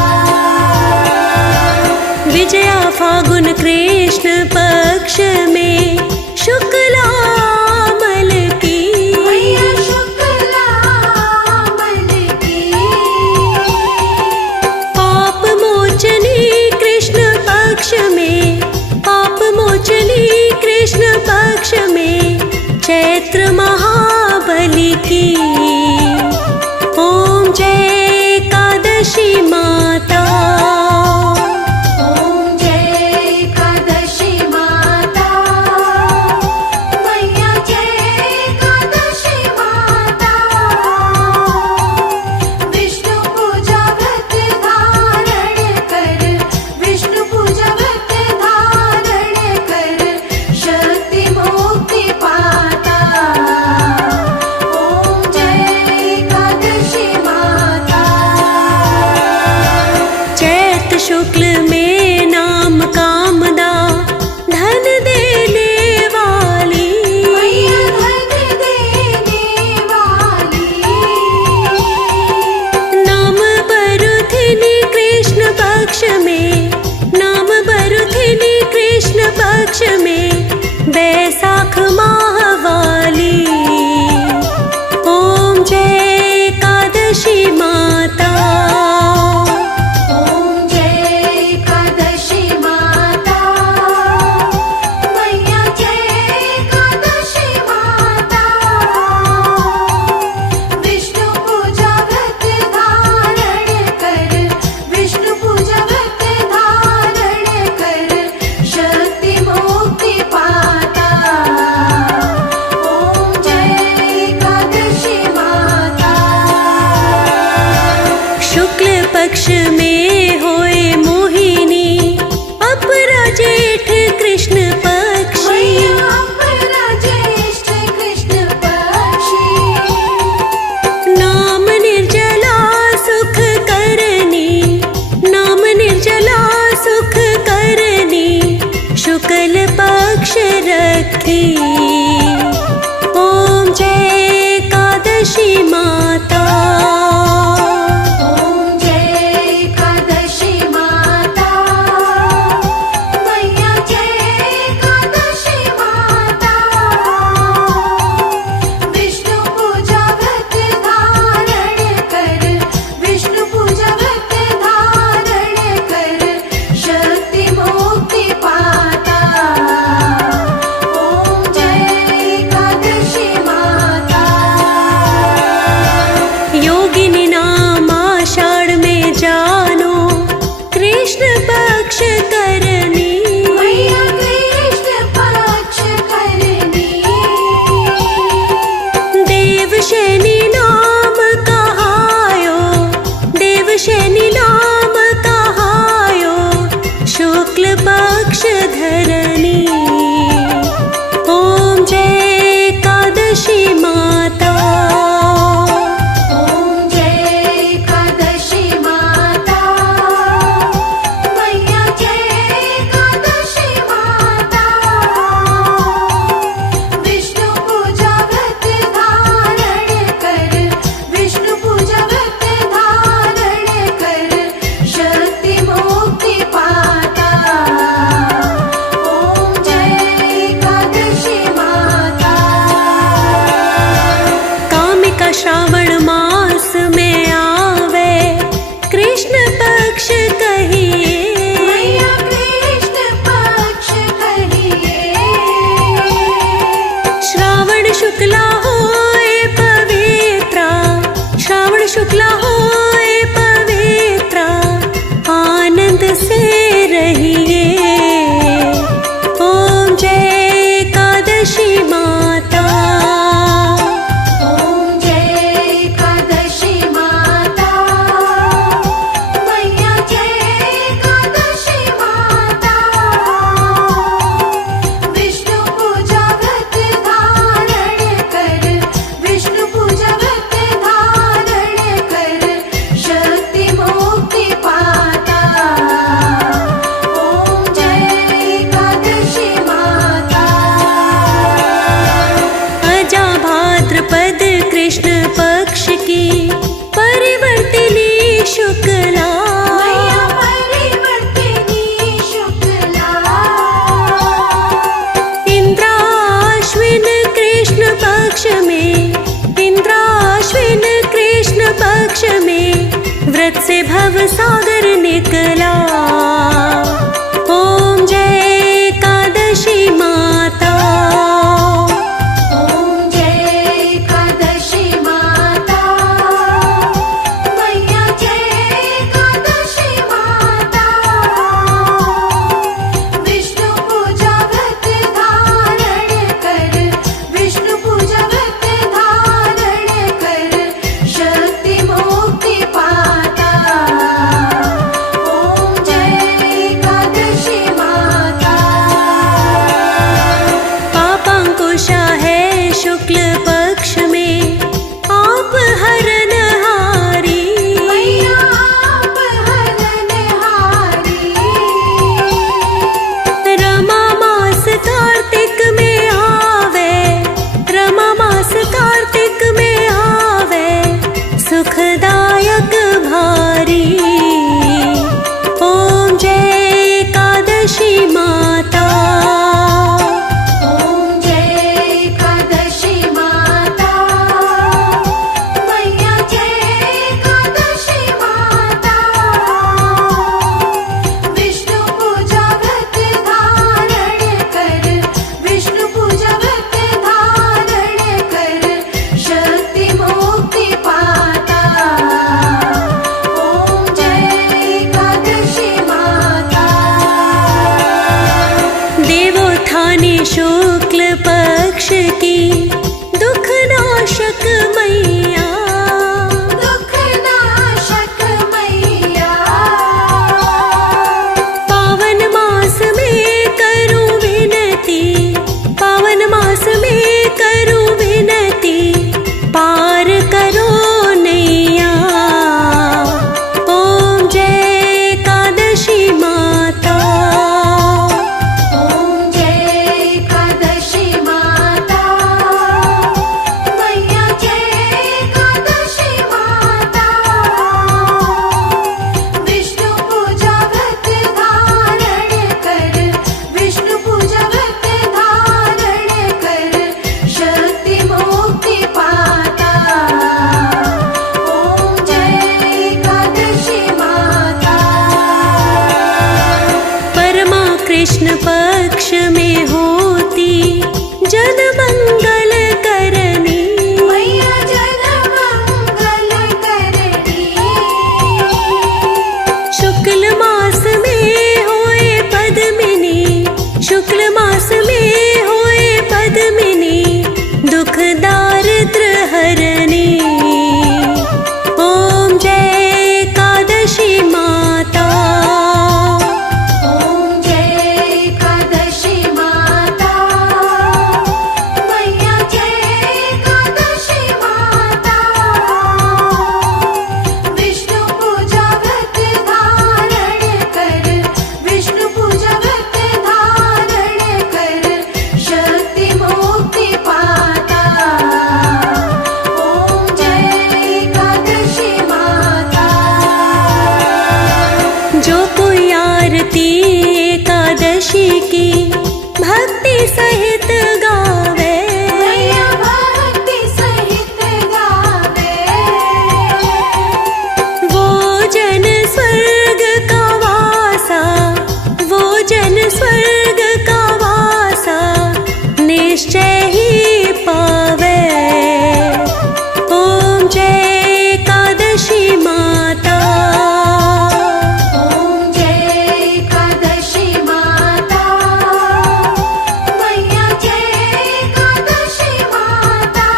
विजया फागुन कृष्ण पक्ष में शुक्लामल की। मैया शुक्ला मन की। पाप मोचनी कृष्ण पक्ष में, पाप मोचनी कृष्ण पक्ष में चैत्र महाबली की। ओम जय एकादशी माता। ओम जय एकादशी माता। मैया जय एकादशी माता। विष्णु पूजा व्रत धारण कर, विष्णु पूजा व्रत धारण कर, शक्ति मुक्ति पाता। ओम जय एकादशी माता। चैत शुक्ल में नाम कामदा, धन देने वाली। मैया धन देने वाली। नाम बरुथिनी कृष्ण पक्ष में, नाम बरुथिनी कृष्ण पक्ष में बैसाख माह वाली। ओम जय एकादशी माता। ओम जय एकादशी माता। मैया जय एकादशी माता। विष्णु पूजा व्रत धारण कर, विष्णु पूजा व्रत धारण कर, शक्ति मुक्ति पाता। ओम जय एकादशी माता। शुक्ल पक्ष में होए मोहिनी, अपरा जेठ कृष्ण पक्षी। मैया अपना ज्येष्ठ कृष्ण पक्षी। व्रत से भव सागर निकला। ओम जय एकादशी माता। ओम जय एकादशी माता, मैया जय एकादशी माता। विष्णु पूजा व्रत धारण कर, विष्णु पूजा व्रत धारण कर, शक्ति मुक्ति पाता। ओम जय एकादशी माता। पापांकुशा है शुक्ल पक्ष में आप हरनहारी। मैया आप हरनहारी। रमा मास कार्तिक में आवे, रमा मास कार्तिक में आवे, सुखदायक भारी। ओम जय एकादशी माता। ओम जय एकादशी माता, मैया जय एकादशी माता। विष्णु पूजा व्रत धारण कर, विष्णु पूजा व्रत धारण कर, शक्ति मुक्ति पाता। ओम जय एकादशी माता। देवोत्थानी शुक्ल पक्ष की दुख नाशक मैया। दुख नाशक मैया। पावन मास में करूं विनती, पावन मास में करूं विनती, पार करो नैया। ओम जय एकादशी माता। ओम जय एकादशी माता, मैया जय एकादशी माता। विष्णु पूजा व्रत धारण कर, विष्णु पूजा व्रत धारण कर, शक्ति मुक्ति पाता। ओम जय एकादशी माता। परमा कृष्ण पक्ष में होती जन मंगल करनी। मैया जन मंगल करनी। शुक्ल मास में होए पद्मिनी, शुक्ल मास में होए पद्मिनी, दुख दारिद्र हरनी। ओम जय एकादशी माता। ओम जय एकादशी माता, मैया जय एकादशी माता। विष्णु पूजा व्रत धारण कर, विष्णु पूजा व्रत धारण कर, शक्ति मुक्ति पाता। ओम जय एकादशी माता। जो कोई आरती एकादशी की भक्ति सहित गावे, मैया भक्ति सहित गावे। वो जन स्वर्ग का वासा, वो जन स्वर्ग का वासा निश्चय ही पावे। ओम जय एकादशी माता। ओम जय एकादशी माता, मैया जय एकादशी माता।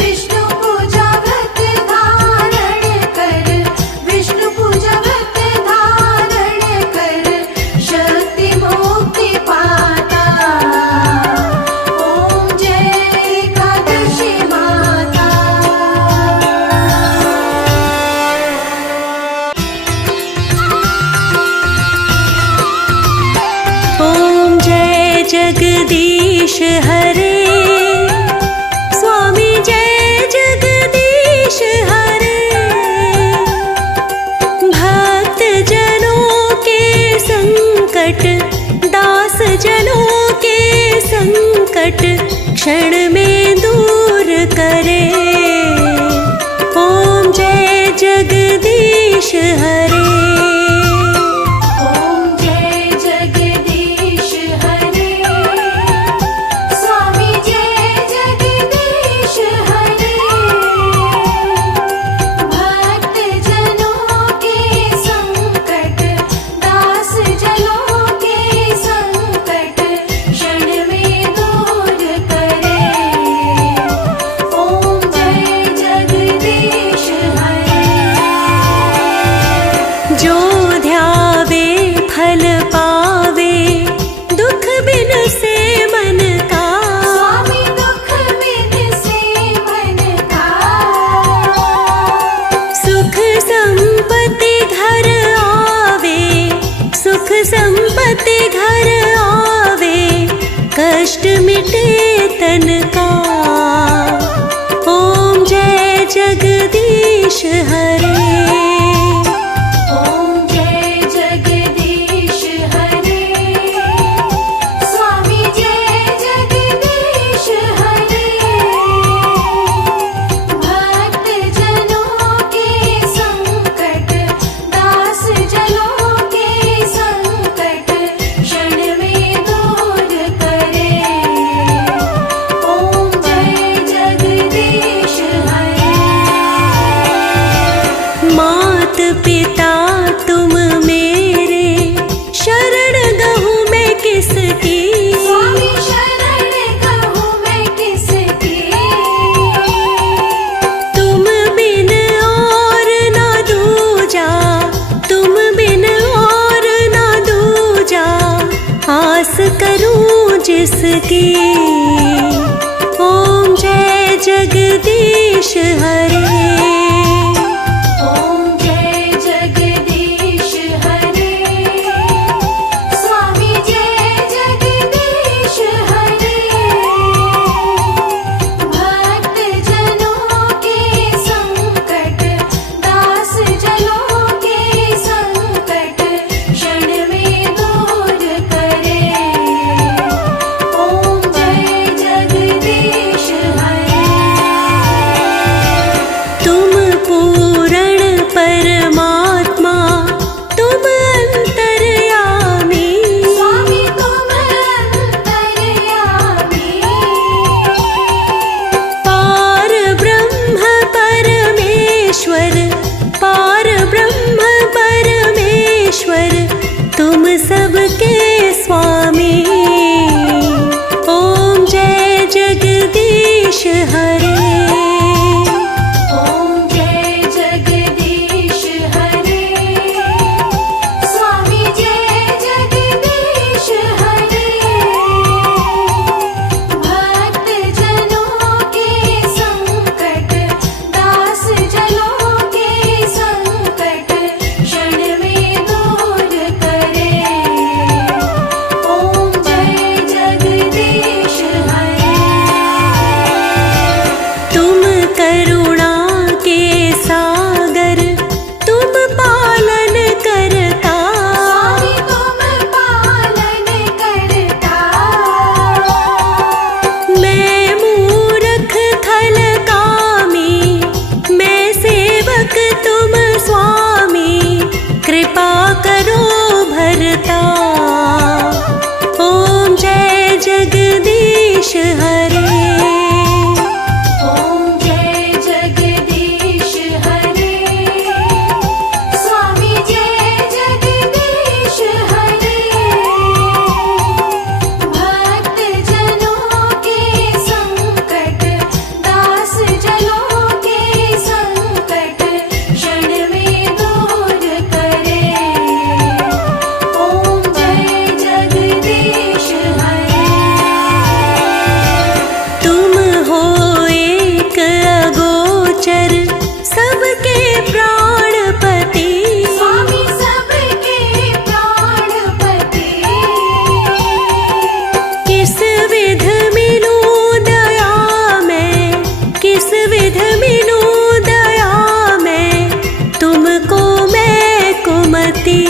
विष्णु पूजा व्रत धारण कर, विष्णु पूजा व्रत धारण कर, शक्ति मुक्ति पाता। ओम जय एकादशी माता। ओम जय जगदीश हरे, स्वामी जय जगदीश हरे। भक्त जनों के संकट, दास जनों के संकट क्षण में दूर करे। ओम जय कष्ट मिटे तन का। ओम जय जगदीश हरे। ओम जय जगदीश हरे। स्वामी जय जगदीश हरे। भक्त जनों के संकट, दास जनों के संकट क्षण में दूर करे। ओम जय जगदीश हरे। मात पिता तुम मेरे, शरण गहूँ मैं किसकी। स्वामी शरण कहूँ मैं किसकी। तुम बिन और ना दूजा, तुम बिन और ना दूजा, आस करूं जिसकी। ओम जय जगदीश हरे। ओम जय जगदीश हरे। स्वामी जय जगदीश हरे। भक्त जनों के संकट, दास जनों के संकट क्षण में दूर करे। ओम जय जगदीश हरे। तुम पूर्ण परमात्मा, तुम अंतर्यामी। स्वामी तुम अंतर्यामी। पार ब्रह्म परमेश्वर, पार ब्रह्म परमेश्वर, तुम सबके स्वामी। ओम जय जगदीश हरे। ओम जय जगदीश हरे। स्वामी जय जगदीश हरे। भक्त जनों के संकट, दास जनों के संकट क्षण में दूर करे। ओम जय जगदीश हरे। तुम करुणा के सागर, तुम पालन करता। स्वामी तुम पालन करता। मैं मूरख खल कामी, मैं सेवक तुम स्वामी, कृपा करो भरता। ओम जय जगदीश हरे। ओम जय जगदीश हरे। स्वामी जय जगदीश हरे। भक्त जनों के संकट, दास जनों के संकट क्षण में दूर करे। ओम जय जगदीश हरे। तुम हो एक अगोचर, सबके प्राण पति। स्वामी जय जगदीश हरे। भक्त जनों के संकट, दास जनों के संकट क्षण में दूर करे। ओम जय जगदीश हरे। ओम जय जगदीश हरे। स्वामी जय जगदीश हरे। भक्त जनों के संकट, दास जनों के संकट क्षण में दूर करे। ओम जय जगदीश हरे। तुम हो एक अगोचर, सबके प्राणपति। स्वामी सबके प्राणपति। किस विध मिलूं दया मैं, किस विध मिलूं दया मैं, तुमको मैं कुमति।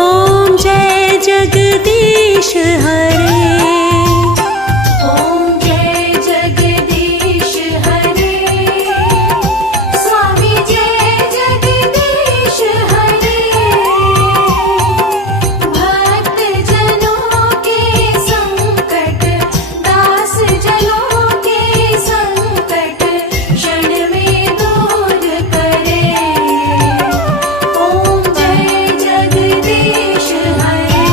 ओम जय जगदीश हरे। ओम जय जगदीश हरे। स्वामी जय जगदीश हरे। भक्त जनों के संकट, दास जनों के संकट क्षण में दूर करे। ओम जय जगदीश हरे।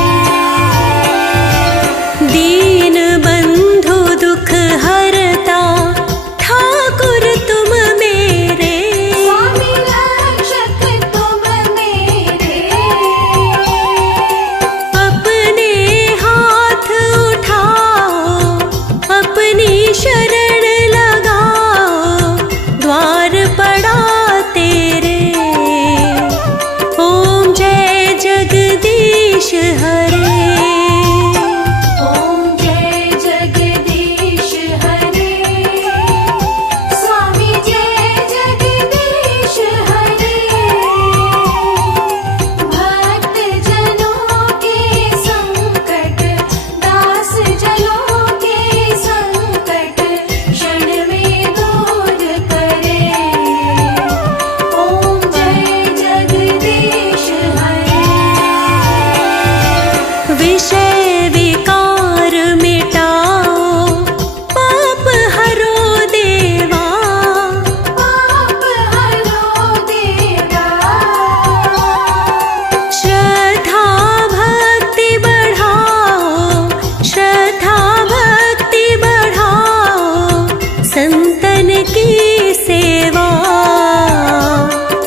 की सेवा।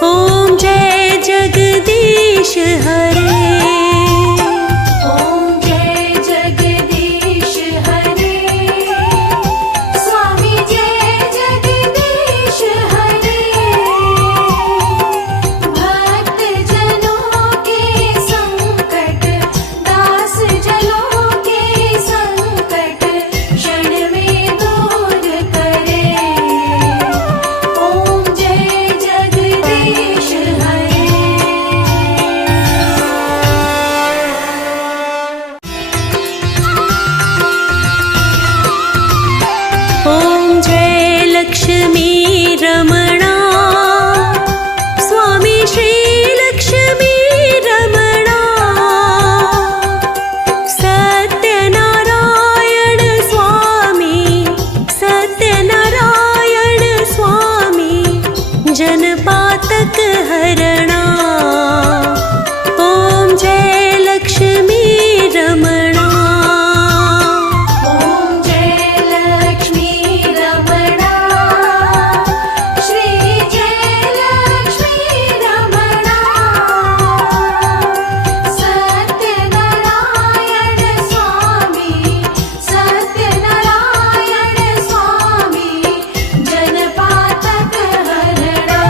ओम जय जगदीश हरे। ओम जय जगदीश हरे। स्वामी जय जगदीश हरे। भक्त जनों के संकट, दास जनों के संकट क्षण में दूर करे। ओम जय जगदीश हरे। ओम जय लक्ष्मी रमणा। स्वामी श्री लक्ष्मी रमणा। सत्यनारायण स्वामी, सत्यनारायण स्वामी जनपातक हरणा। ओम जय लक्ष्मी रमणा। ओम जय लक्ष्मी रमणा। श्री जय लक्ष्मी रमणा। सत्यनारायण स्वामी, सत्यनारायण स्वामी जनपातक हरणा।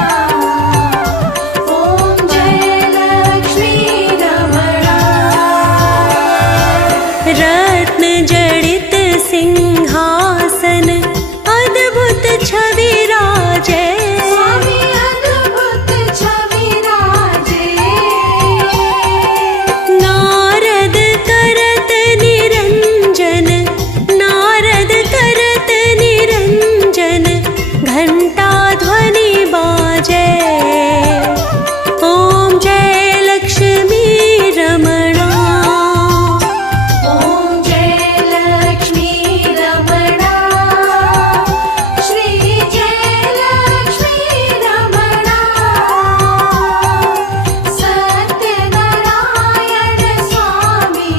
ओम जय लक्ष्मी रमणा। रत्न जड़ित सिंहासन अद्भुत छवि राजे। स्वामी अद्भुत छवि राजे। नारद करत निरंजन, नारद करत निरंजन घंटा ध्वनि बाजे। ओम जय लक्ष्मी रमणा। ओम जय लक्ष्मी रमणा। श्री जय लक्ष्मी रमणा। सत्यनारायण स्वामी,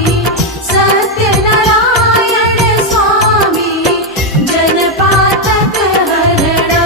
सत्यनारायण स्वामी जनपातक हरणा।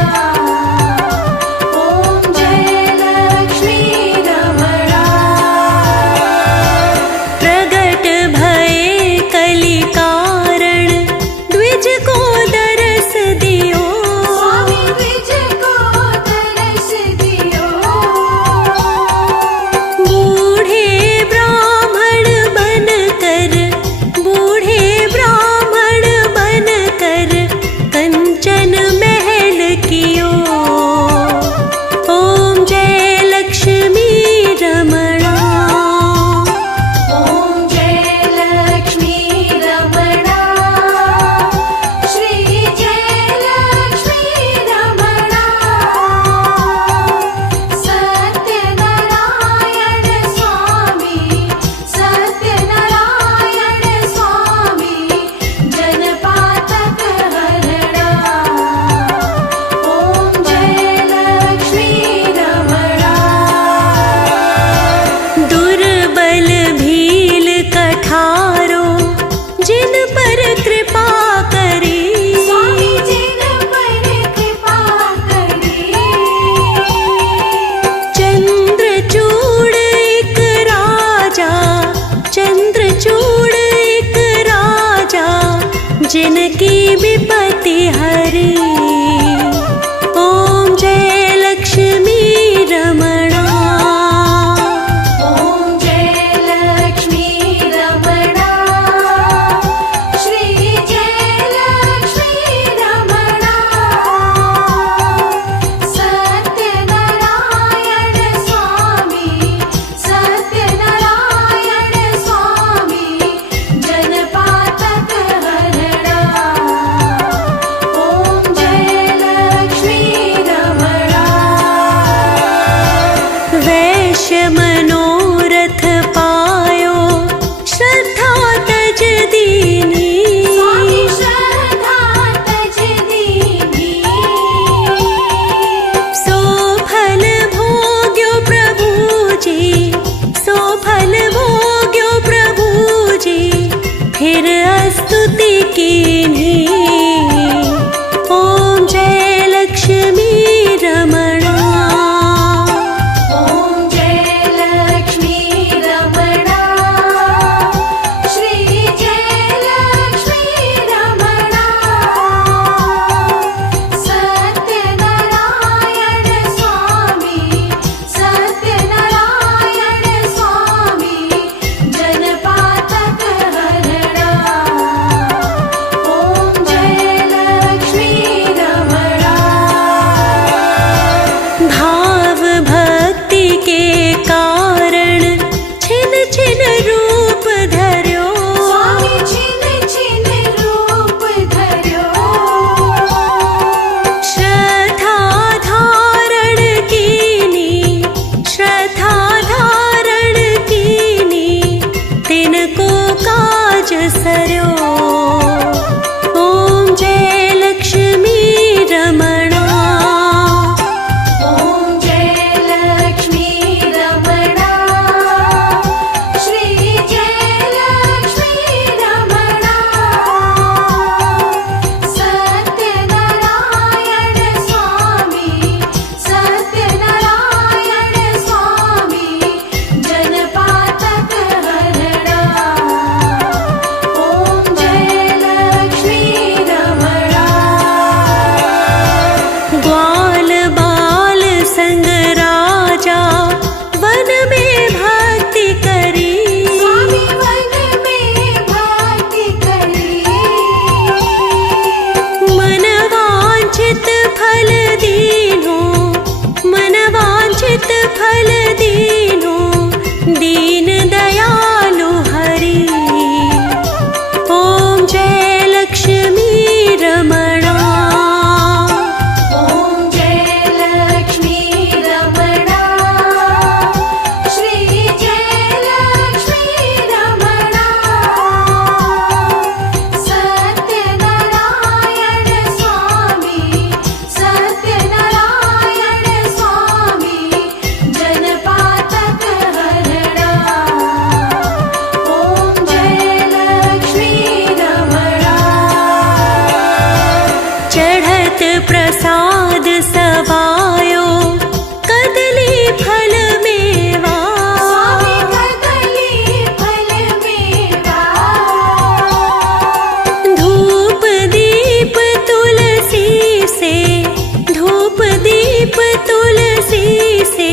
दीप तुलसी से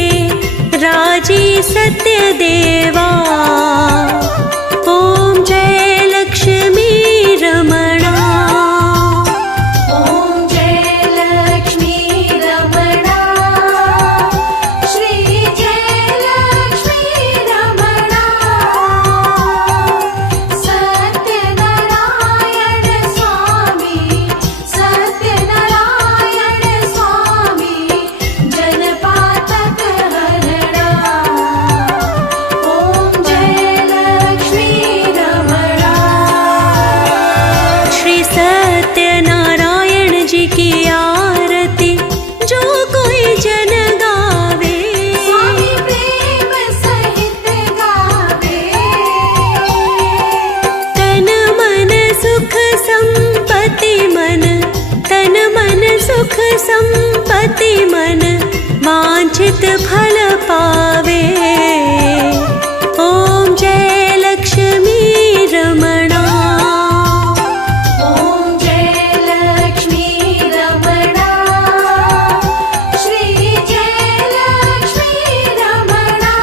राजी सत्य देवा। ओम जय लक्ष्मी रमणा। ॐ जय लक्ष्मी रमणा श्री जय लक्ष्मी रमणा। सत्यनारायण स्वामी सत्यनारायण स्वामी जनपातक हरणा। ॐ जय लक्ष्मी रमणा। श्री सत्यनारायण जी की आरती जो कोई जन गावे। स्वामी प्रेम सहित गावे। तन मन सुख संपत्ति मन, तन मन सुख संपत्ति मन, वांछित फल पावे। ओम जय लक्ष्मी रमणा। ॐ जय लक्ष्मी रमणा श्री जय लक्ष्मी रमणा।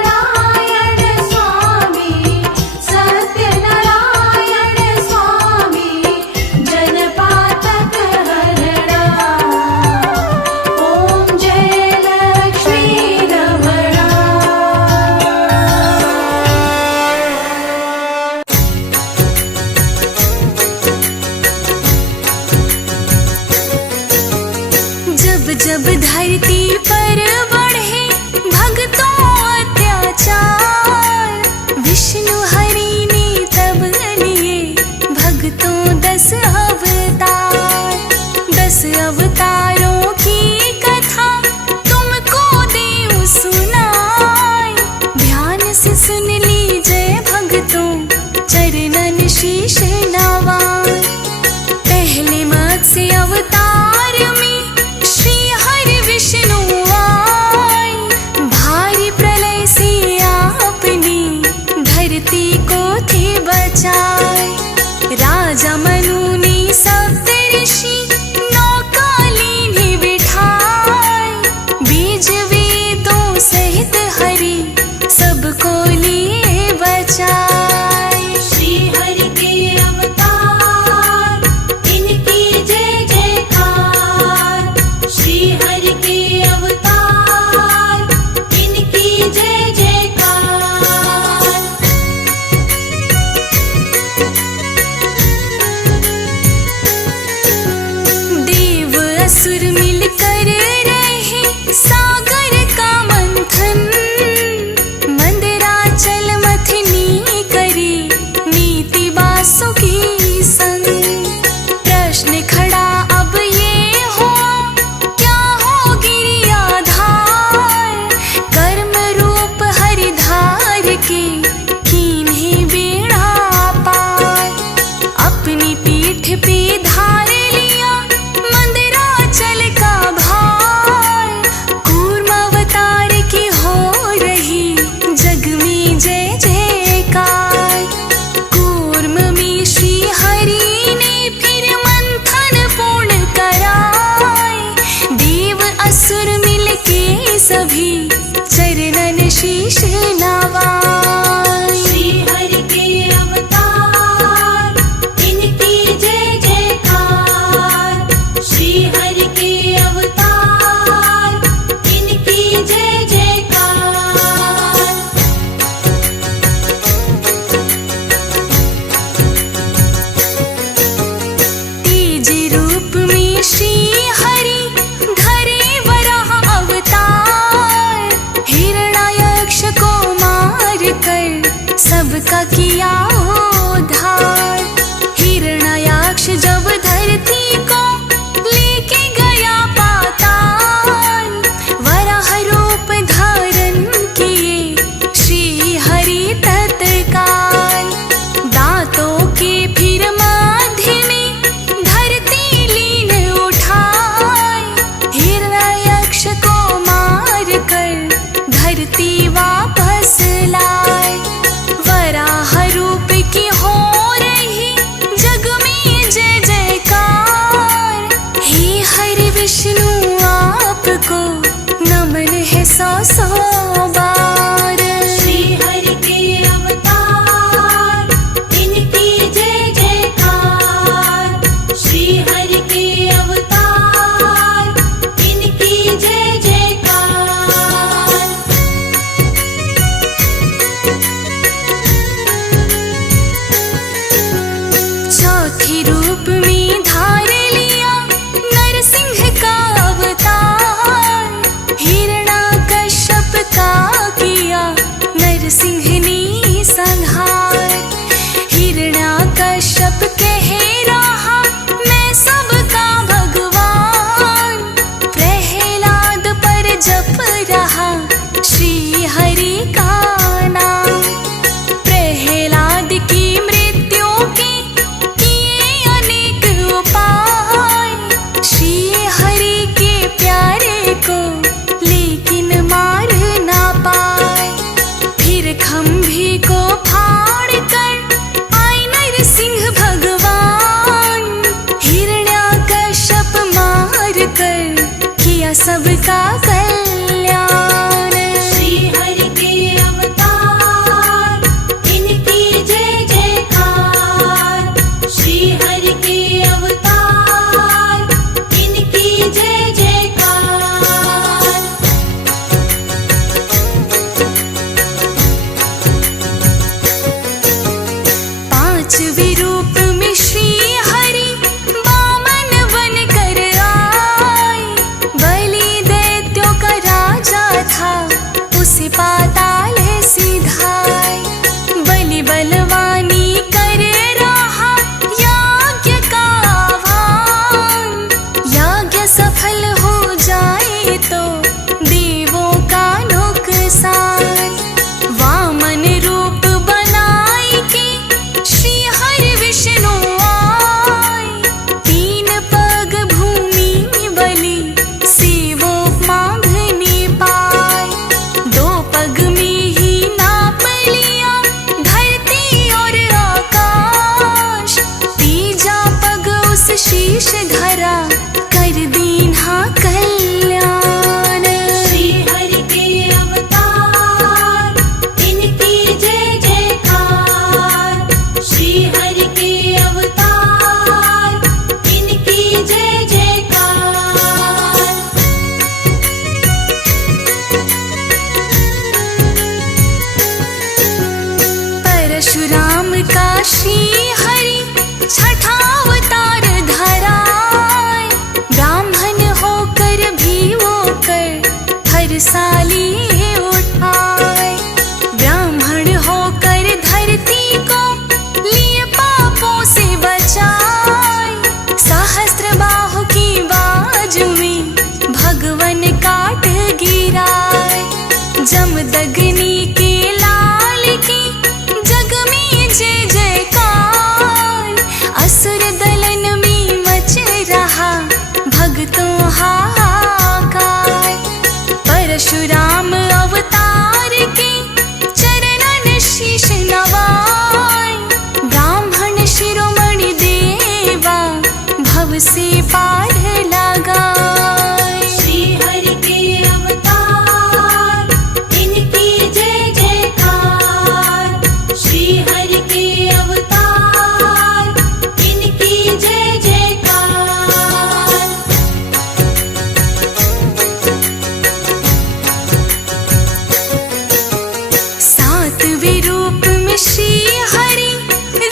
सत्यनारायण स्वामी सत्यनारायण स्वामी जनपातक हरणा। ॐ जय लक्ष्मी रमणा। जब जब धरती पर बढ़े भक्तों अत्याचार, विष्णु हरि ने तब लिए भक्तों 10 अवतार। 10 अवतारों की कथा तुमको देव सुनाए। ध्यान से सुन लीजिए भक्तों चरणन शीश नवाए। पहले मत्स्य अवतार में श्री हरि विष्णु आए। भारी प्रलय से आपने धरती को थे बचाए। राजा मनु ने सप्तऋषि नौकाली ने बिठाए। बीज वेदों सहित हरि सबको लिए बचाए। श्री हरि के अवतार इनकी जय जयकार। श्री हरि के अवतार इनकी जय जयकार। देव असुर मिलकर रहे सागर का मंथन। मंदराचल मथनी करी नीति वासुकी संग। प्रश्न खड़ा अब ये हो क्या हो गिरियाधार। कर्म रूप हरिधार के कीन्हे बेड़ा पार। अपनी पीठ पे धार लिया मंदराचल का भार। कूर्म अवतार की हो रही जग में जय जयकार। कूर्म में श्री हरि ने फिर मंथन पूर्ण कराए। देव असुर मिलके सभी चरणन शीश नवाए। श्री हरि के अवतार इनकी जय जयकार। विष्णु आपको नमन है सौ सौ बार। श्री हरि के अवतार इनकी जय जयकार। श्री हरि के अवतार इनकी जय जयकार। चौथी रूप में धार लिया नरसिंह का अवतार। हिरण्याकश्यप का किया नरसिंह ने संहार। हिरण्याकश्यप कह रहा मैं सबका भगवान। प्रहलाद पर जप रहा श्री हरि का नाम। प्रहलाद की मृत्यु के किए अनेक उपाय। श्री हरि के प्यारे को लेकिन मार ना पाए। फिर खंभे को फाड़ कर आए नरसिंह भगवान। हिरण्याकश्यप मार कर किया सबका कल्याण। श्री हरि के अवतार इनकी जय जयकार। श्री हरि के अवतार इनकी जय जयकार। पांचवें रूप में श्री हरि वामन बन कर आए। बलि दैत्यों का राजा था उसे पाताल सिधाए। बलि बलवानी कर रहा यज्ञ का आह्वान। यज्ञ सफल हो जाए तो देवों का नुकसान। वामन रूप बनाए के श्री हरि विष्णु आए। तीन पग भूमि बलि से वो मांगने पाए। दो पग में ही नाप लिया धरती और आकाश। तीजा पग उस शीश धरा कर दीन्हा कल्याण। श्री हरि के अवतार इनकी जय जयकार। श्री हरि के अवतार इनकी जय जयकार। परशुराम का श्री हरि छठा अवतार धराए। ब्राह्मण होकर भी वो कर हर साली उठाए। ब्राह्मण होकर धरती को लिए पापों से बचाए। सहस्त्र बाहु की बाजू में भगवन काट गिराए। जमदग्नि के लाल की जग में जय जयकार। असुर दलन में मच रहा भक्तों हाहाकार। परशुराम अवतार के चरणन शीश नवाए। ब्राह्मण शिरोमणि देवा भव से पार लगाए। श्री हरि के अवतार इनकी जय जयकार। श्री हरि के अवतार इनकी जय जयकार। सातवें रूप में श्री हरि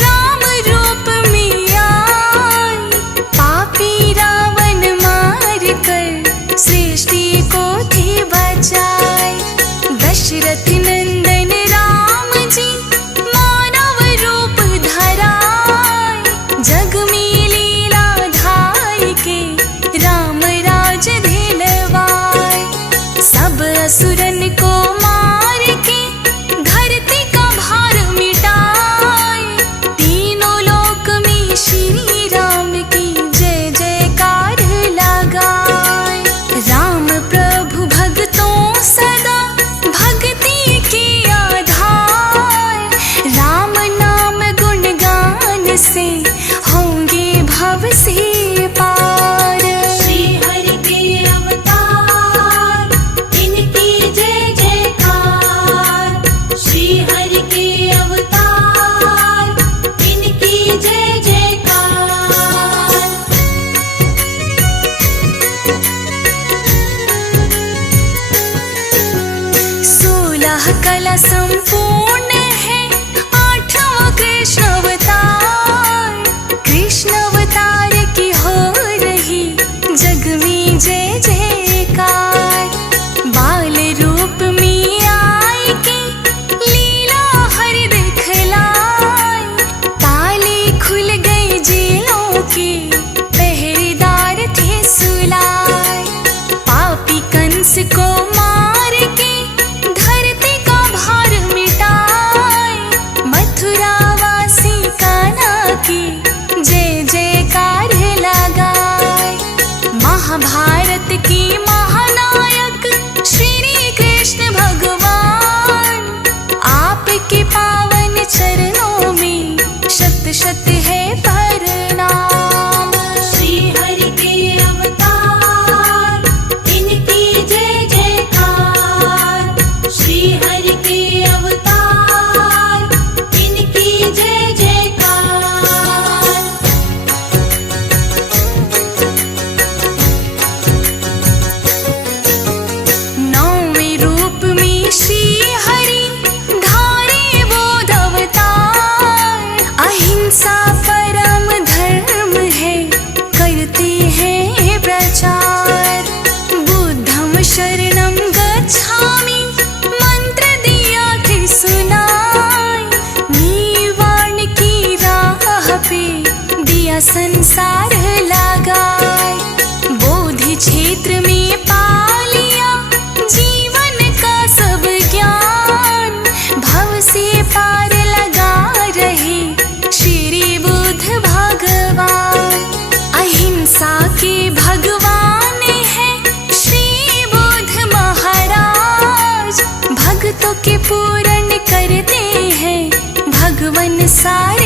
राम रूप में आए। पापी रावण मार साके भगवान है श्री बुद्ध महाराज, भक्तों के पूर्ण करते हैं भगवन सारे